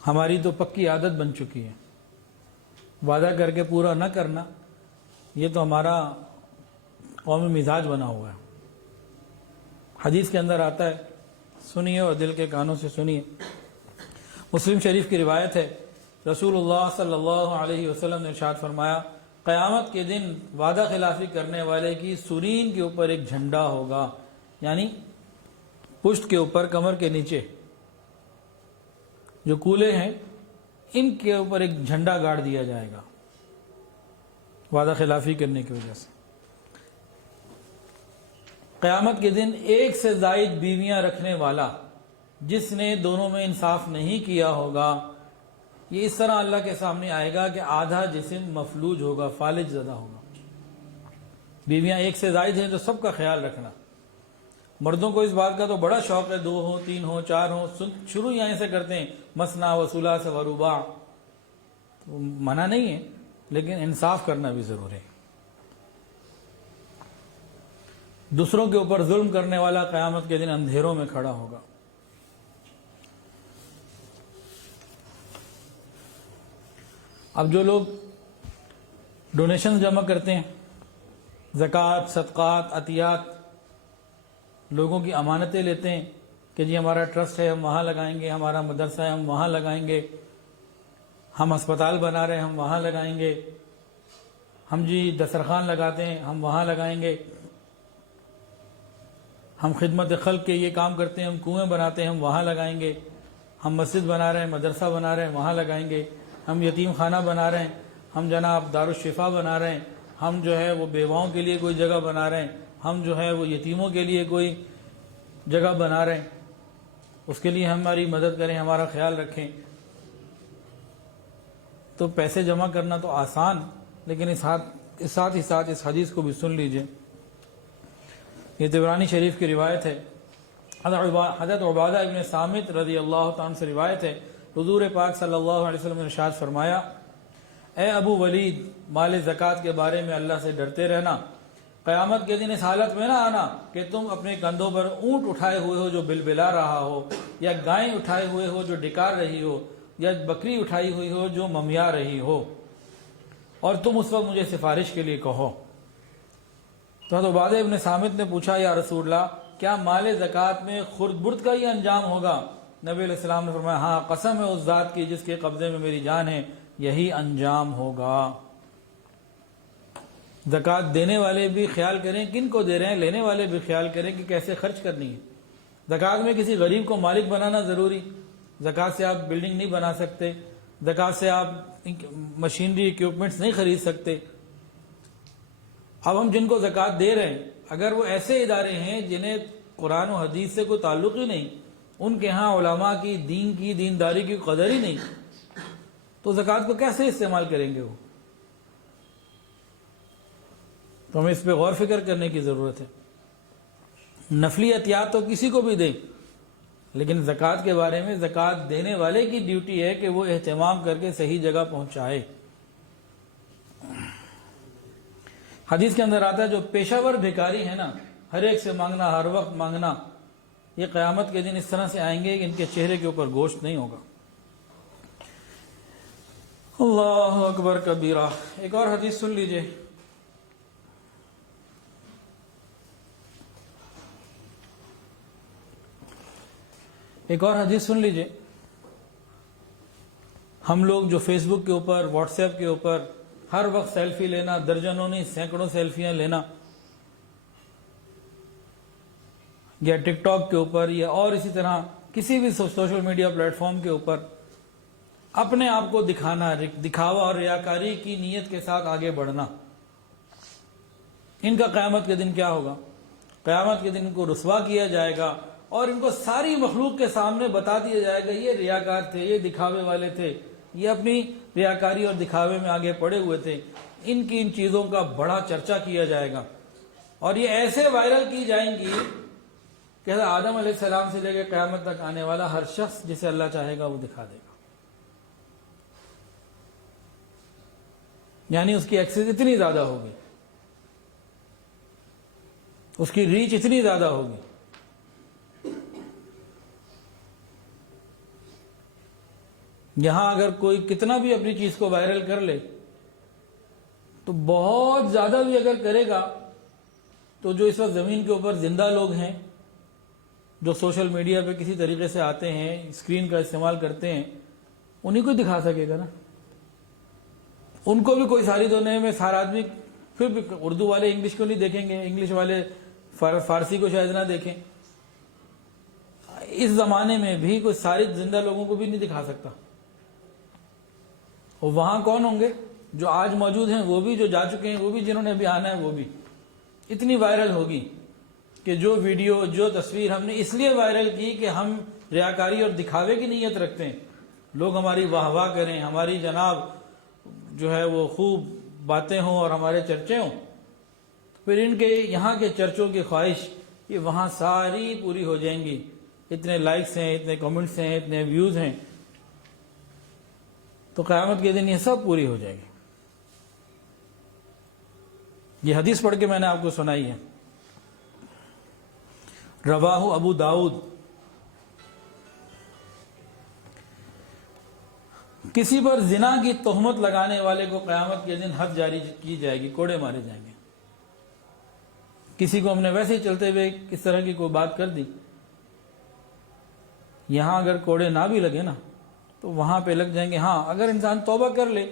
ہماری تو پکی عادت بن چکی ہے، وعدہ کر کے پورا نہ کرنا، یہ تو ہمارا قومی مزاج بنا ہوا ہے۔ حدیث کے اندر آتا ہے، سنیے اور دل کے کانوں سے سنیے۔ مسلم شریف کی روایت ہے، رسول اللہ صلی اللہ علیہ وسلم نے ارشاد فرمایا، قیامت کے دن وعدہ خلافی کرنے والے کی سرین کے اوپر ایک جھنڈا ہوگا، یعنی پشت کے اوپر، کمر کے نیچے جو کولے ہیں ان کے اوپر ایک جھنڈا گاڑ دیا جائے گا وعدہ خلافی کرنے کی وجہ سے۔ قیامت کے دن ایک سے زائد بیویاں رکھنے والا جس نے دونوں میں انصاف نہیں کیا ہوگا، یہ اس طرح اللہ کے سامنے آئے گا کہ آدھا جسم مفلوج ہوگا، فالج زدہ ہوگا۔ بیویاں ایک سے زائد ہیں تو سب کا خیال رکھنا۔ مردوں کو اس بات کا تو بڑا شوق ہے، 2 ہوں، 3 ہوں، 4 ہوں، شروع یہیں سے کرتے ہیں، مثنا و ثلاث و رباع، منع نہیں ہے لیکن انصاف کرنا بھی ضروری ہے۔ دوسروں کے اوپر ظلم کرنے والا قیامت کے دن اندھیروں میں کھڑا ہوگا۔ اب جو لوگ ڈونیشنز جمع کرتے ہیں، زکوٰۃ، صدقات، عطیات، لوگوں کی امانتیں لیتے ہیں کہ جی ہمارا ٹرسٹ ہے ہم وہاں لگائیں گے، ہمارا مدرسہ ہے ہم وہاں لگائیں گے، ہم ہسپتال بنا رہے ہیں ہم وہاں لگائیں گے، ہم جی دسترخوان لگاتے ہیں ہم وہاں لگائیں گے، ہم خدمت خلق کے یہ کام کرتے ہیں، ہم کنویں بناتے ہیں ہم وہاں لگائیں گے، ہم مسجد بنا رہے ہیں، مدرسہ بنا رہے ہیں وہاں لگائیں گے، ہم یتیم خانہ بنا رہے ہیں، ہم جناب دارالشفا بنا رہے ہیں، ہم جو ہے وہ بیواؤں کے لیے کوئی جگہ بنا رہے ہیں، ہم جو ہے وہ یتیموں کے لیے کوئی جگہ بنا رہے ہیں، اس کے لیے ہماری مدد کریں، ہمارا خیال رکھیں۔ تو پیسے جمع کرنا تو آسان، لیکن ساتھ ہی ساتھ اس حدیث کو بھی سن لیجئے۔ یہ طبرانی شریف کی روایت ہے، حضرت عبادہ ابن صامت رضی اللہ تعالیٰ سے روایت ہے، حضور پاک صلی اللہ علیہ وسلم نے ارشاد فرمایا، اے ابو ولید، مال زکوٰۃ کے بارے میں اللہ سے ڈرتے رہنا، قیامت کے دن اس حالت میں نہ آنا کہ تم اپنے کندھوں پر اونٹ اٹھائے ہوئے ہو جو بلبلا رہا ہو، یا گائیں اٹھائے ہوئے ہو جو ڈکار رہی ہو، یا بکری اٹھائی ہوئی ہو جو ممیا رہی ہو، اور تم اس وقت مجھے سفارش کے لیے کہو۔ تو حضرت عبادہ ابن صامت نے پوچھا، یا رسول اللہ، کیا مال زکوٰۃ میں خرد برد کا ہی انجام ہوگا؟ نبی علیہ السلام نے فرمایا، ہاں، قسم ہے اس ذات کی جس کے قبضے میں میری جان ہے، یہی انجام ہوگا۔ زکوٰۃ دینے والے بھی خیال کریں کن کو دے رہے ہیں، لینے والے بھی خیال کریں کہ کیسے خرچ کرنی ہے۔ زکوٰۃ میں کسی غریب کو مالک بنانا ضروری، زکوٰۃ سے آپ بلڈنگ نہیں بنا سکتے، زکوٰۃ سے آپ مشینری ایکوپمنٹس نہیں خرید سکتے۔ اب ہم جن کو زکوٰۃ دے رہے ہیں، اگر وہ ایسے ادارے ہیں جنہیں قرآن و حدیث سے کوئی تعلق ہی نہیں، ان کے ہاں علماء کی دین کی دینداری کی قدر ہی نہیں، تو زکوٰۃ کو کیسے استعمال کریں گے وہ؟ تو ہمیں اس پہ غور فکر کرنے کی ضرورت ہے۔ نفلی عطیات تو کسی کو بھی دیں، لیکن زکوٰۃ کے بارے میں زکوٰۃ دینے والے کی ڈیوٹی ہے کہ وہ اہتمام کر کے صحیح جگہ پہنچائے۔ حدیث کے اندر آتا ہے، جو پیشہ ور بھکاری ہے نا، ہر ایک سے مانگنا، ہر وقت مانگنا، یہ قیامت کے دن اس طرح سے آئیں گے کہ ان کے چہرے کے اوپر گوشت نہیں ہوگا۔ اللہ اکبر کبیرہ۔ ایک اور حدیث سن لیجئے، ایک اور حدیث سن لیجئے۔ ہم لوگ جو فیس بک کے اوپر، واٹس ایپ کے اوپر ہر وقت سیلفی لینا، درجنوں نہیں سینکڑوں سیلفیاں لینا، یا ٹک ٹاک کے اوپر، یا اور اسی طرح کسی بھی سوشل میڈیا پلیٹ فارم کے اوپر اپنے آپ کو دکھانا، دکھاوا اور ریاکاری کی نیت کے ساتھ آگے بڑھنا، ان کا قیامت کے دن کیا ہوگا؟ قیامت کے دن ان کو رسوا کیا جائے گا اور ان کو ساری مخلوق کے سامنے بتا دیا جائے گا، یہ ریاکار تھے، یہ دکھاوے والے تھے، یہ اپنی ریاکاری اور دکھاوے میں آگے پڑے ہوئے تھے۔ ان کی ان چیزوں کا بڑا چرچا کیا جائے گا، اور یہ ایسے وائرل کی جائیں گی کہ آدم علیہ السلام سے لے کے قیامت تک آنے والا ہر شخص جسے اللہ چاہے گا وہ دکھا دے گا. یعنی اس کی ایکسس اتنی زیادہ ہوگی, اس کی ریچ اتنی زیادہ ہوگی. یہاں اگر کوئی کتنا بھی اپنی چیز کو وائرل کر لے تو بہت زیادہ بھی اگر کرے گا تو جو اس وقت زمین کے اوپر زندہ لوگ ہیں جو سوشل میڈیا پہ کسی طریقے سے آتے ہیں, اسکرین کا استعمال کرتے ہیں, انہیں کو دکھا سکے گا نا. ان کو بھی کوئی ساری دنیا میں سارا آدمی, پھر بھی اردو والے انگلش کو نہیں دیکھیں گے, انگلش والے فارسی کو شاید نہ دیکھیں. اس زمانے میں بھی کوئی سارے زندہ لوگوں کو بھی نہیں دکھا سکتا. اور وہاں کون ہوں گے؟ جو آج موجود ہیں وہ بھی, جو جا چکے ہیں وہ بھی, جنہوں نے ابھی آنا ہے وہ بھی. اتنی وائرل ہوگی کہ جو ویڈیو, جو تصویر ہم نے اس لیے وائرل کی کہ ہم ریاکاری اور دکھاوے کی نیت رکھتے ہیں, لوگ ہماری واہ واہ کریں, ہماری جناب جو ہے وہ خوب باتیں ہوں اور ہمارے چرچے ہوں. پھر ان کے یہاں کے چرچوں کی خواہش یہ وہاں ساری پوری ہو جائیں گی. اتنے لائکس ہیں, اتنے کمنٹس ہیں, اتنے ویوز ہیں, تو قیامت کے دن یہ سب پوری ہو جائے گی. یہ حدیث پڑھ کے میں نے آپ کو سنائی ہے, رواہ ابو داؤد. کسی پر زنا کی تہمت لگانے والے کو قیامت کے دن حد جاری کی جائے گی, کوڑے مارے جائیں گے. کسی کو ہم نے ویسے ہی چلتے ہوئے کس طرح کی کوئی بات کر دی, یہاں اگر کوڑے نہ بھی لگے نا تو وہاں پہ لگ جائیں گے. ہاں اگر انسان توبہ کر لے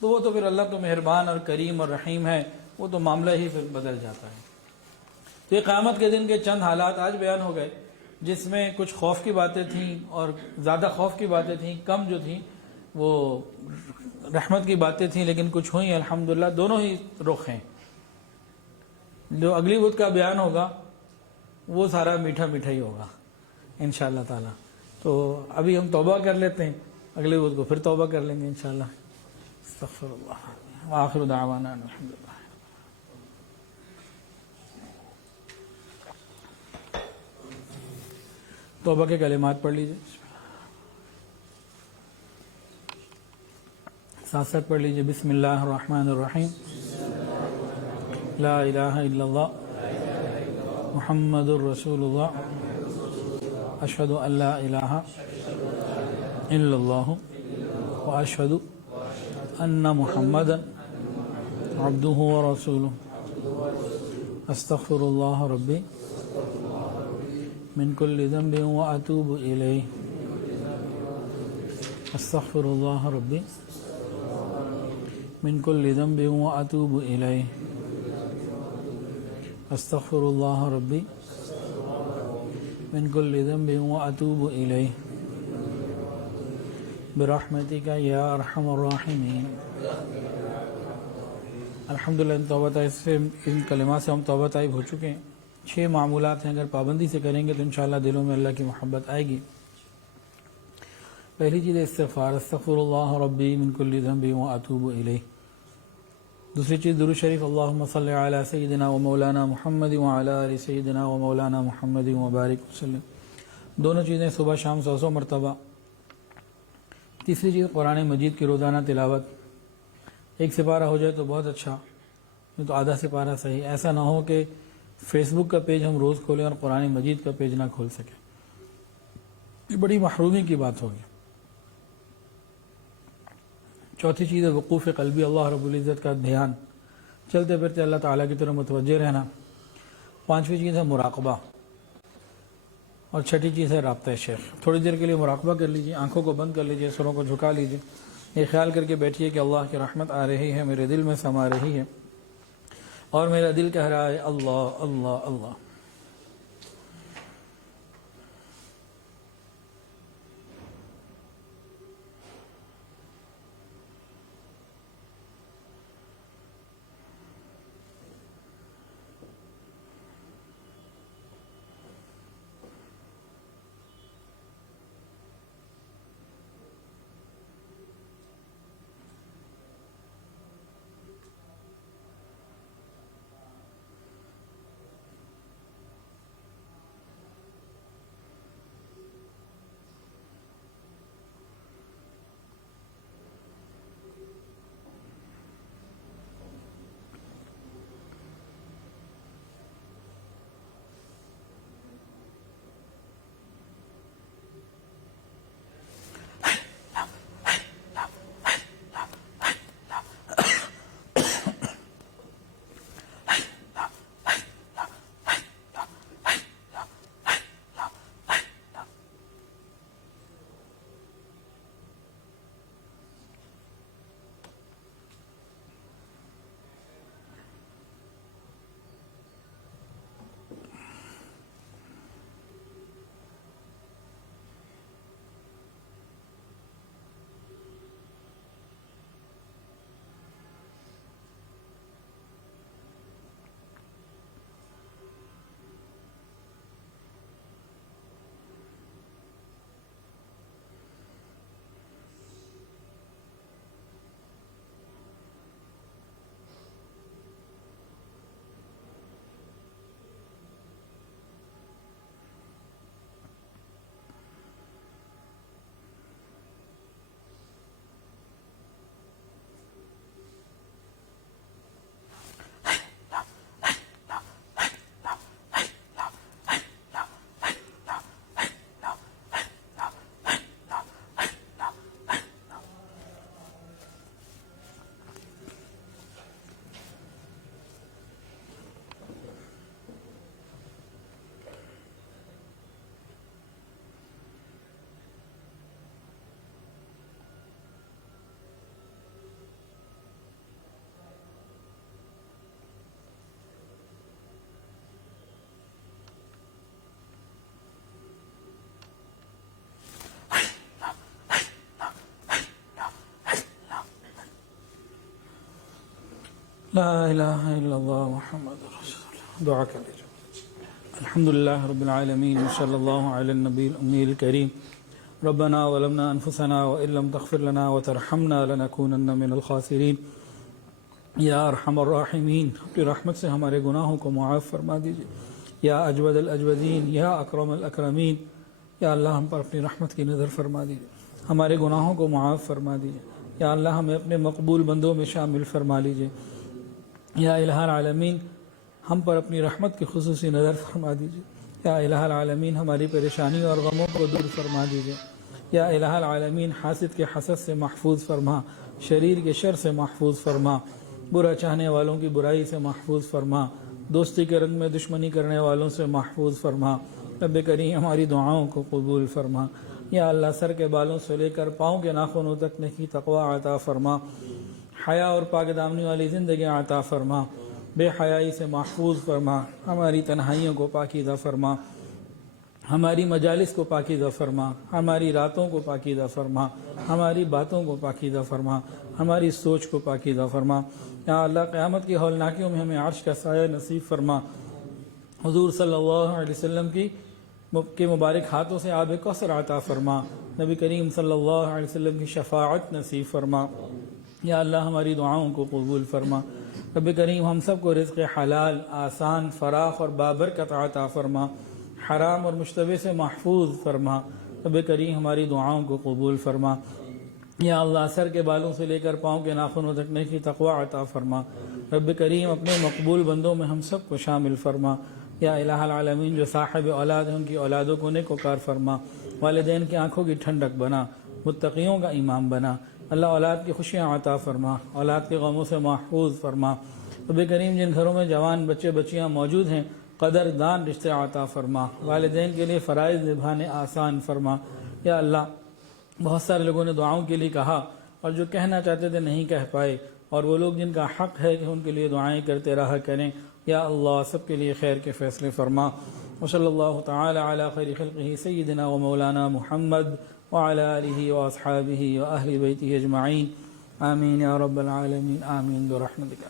تو وہ تو پھر اللہ تو مہربان اور کریم اور رحیم ہے, وہ تو معاملہ ہی پھر بدل جاتا ہے. تو یہ قیامت کے دن کے چند حالات آج بیان ہو گئے, جس میں کچھ خوف کی باتیں تھیں اور زیادہ خوف کی باتیں تھیں, کم جو تھیں وہ رحمت کی باتیں تھیں, لیکن کچھ ہوئیں الحمدللہ. دونوں ہی رخ ہیں. جو اگلی بدھ کا بیان ہوگا وہ سارا میٹھا میٹھا ہی ہوگا انشاءاللہ تعالی. تو ابھی ہم توبہ کر لیتے ہیں, اگلے بدھ کو پھر توبہ کر لیں گے انشاءاللہ. استغفر اللہ. آخر دعوانا الحمدللہ. توبہ کے کلمات پڑھ لیجئے, ساتھ ساتھ پڑھ لیجئے. بسم اللہ الرحمن الرحیم. لا الہ الا اللہ محمد الرسول اللہ. اشہد ان لا الہ الا اللہ واشہد ان محمدا عبدہ ورسولہ. استغفر اللہ ربی من کل ذنب واتوب الیہ. استغفر اللہ ربی من کل ذنب واتوب الیہ. استغفر اللہ ربی من کل ذنب واتوب الیہ برحمتک یا ارحم الراحمین. الحمدللہ ان توبہ طائب سے, ان کلمات سے ہم توبہ طائب ہو چکے ہیں. 6 معمولات ہیں, اگر پابندی سے کریں گے تو انشاءاللہ دلوں میں اللہ کی محبت آئے گی. پہلی چیز ہے استغفار, استغفر اللہ ربی من کل ذنب واتوب الیہ. دوسری چیز درود شریف, اللہم صلی علی سیدنا و مولانا محمد وعلی آل سیدنا و مولانا محمد وبارک وسلم. دونوں چیزیں صبح شام 100 مرتبہ. تیسری چیز قرآن مجید کی روزانہ تلاوت. 1 سپارہ ہو جائے تو بہت اچھا, نہیں تو آدھا سپارہ صحیح. ایسا نہ ہو کہ فیس بک کا پیج ہم روز کھولیں اور قرآن مجید کا پیج نہ کھول سکیں, یہ بڑی محرومی کی بات ہوگی. چوتھی چیز ہے وقوف قلبی, اللہ رب العزت کا دھیان, چلتے پھرتے اللہ تعالیٰ کی طرف متوجہ رہنا. 5ویں چیز ہے مراقبہ, اور 6ٹھی چیز ہے رابطہ شیخ. تھوڑی دیر کے لیے مراقبہ کر لیجیے, آنکھوں کو بند کر لیجیے, سروں کو جھکا لیجیے, یہ خیال کر کے بیٹھیے کہ اللہ کی رحمت آ رہی ہے, میرے دل میں سما رہی ہے, اور میرا دل کہہ رہا ہے اللہ اللہ اللہ. لا الہ الا اللہ محمد رسول اللہ. دعا کر لیجیے. الحمدللہ رب العالمین وصلی اللہ علی النبی الامی الکریم. ربنا ظلمنا انفسنا وان لم تغفر لنا وترحمنا لنکونن من الخاسرین. یا ارحم الراحمین، اپنی رحمت سے ہمارے گناہوں کو معاف فرما دیجیے. یا اجود الاجودین، یا اکرم الاکرمین، یا اللہ ہم پر اپنی رحمت کی نظر فرما دیجیے، ہمارے گناہوں کو معاف فرما دیجیے. یا اللہ ہمیں اپنے مقبول بندوں میں شامل فرما لیجیے. یا الہ العالمین ہم پر اپنی رحمت کی خصوصی نظر فرما دیجیے. یا الہ العالمین ہماری پریشانی اور غموں کو دور فرما دیجیے. یا الہ العالمین حاسد کے حسد سے محفوظ فرما، شریر کے شر سے محفوظ فرما، برا چاہنے والوں کی برائی سے محفوظ فرما، دوستی کے رنگ میں دشمنی کرنے والوں سے محفوظ فرما. رب کریم ہماری دعاؤں کو قبول فرما. یا اللہ سر کے بالوں سے لے کر پاؤں کے ناخنوں تک نیکی تقوی عطا فرما، حیا اور پاک دامنی والی زندگی عطا فرما، بے حیائی سے محفوظ فرما، ہماری تنہائیوں کو پاکیزہ فرما، ہماری مجالس کو پاکیزہ فرما، ہماری راتوں کو پاکیزہ فرما، ہماری باتوں کو پاکیزہ فرما، ہماری سوچ کو پاکیزہ فرما. یا اللہ قیامت کی ہولناکیوں میں ہمیں عرش کا سایہ نصیب فرما. حضور صلی اللہ علیہ وسلم کے مبارک ہاتھوں سے آب کوثر عطا فرما. نبی کریم صلی اللہ علیہ وسلم کی شفاعت نصیب فرما. یا اللہ ہماری دعاؤں کو قبول فرما. رب کریم ہم سب کو رزق حلال، آسان، فراخ اور بابرکت عطا فرما. حرام اور مشتبہ سے محفوظ فرما. رب کریم ہماری دعاؤں کو قبول فرما. یا اللہ سر کے بالوں سے لے کر پاؤں کے ناخنوں تک نیکی تقوی عطا فرما. رب کریم اپنے مقبول بندوں میں ہم سب کو شامل فرما. یا الہ العالمین جو صاحب اولاد ہیں ان کی اولادوں کو نیکوکار فرما، والدین کی آنکھوں کی ٹھنڈک بنا، متقیوں کا امام بنا. اللہ اولاد کی خوشیاں عطا فرما، اولاد کے غموں سے محفوظ فرما. رب کریم جن گھروں میں جوان بچے بچیاں موجود ہیں قدر دان رشتے عطا فرما، والدین کے لیے فرائض نبھانے آسان فرما. یا اللہ بہت سارے لوگوں نے دعاؤں کے لیے کہا اور جو کہنا چاہتے تھے نہیں کہہ پائے، اور وہ لوگ جن کا حق ہے کہ ان کے لیے دعائیں کرتے رہا کریں. یا اللہ سب کے لیے خیر کے فیصلے فرما. وصلی اللہ تعالی علی خیر خلقہ سیدنا و مولانا محمد وعلی آلہ واصحابہ واہل بیتہ اجمعین. آمین یا رب العالمین. آمین برحمتک یا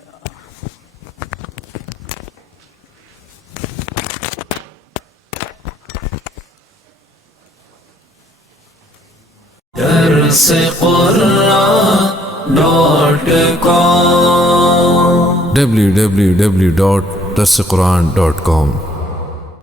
www.darsequran.com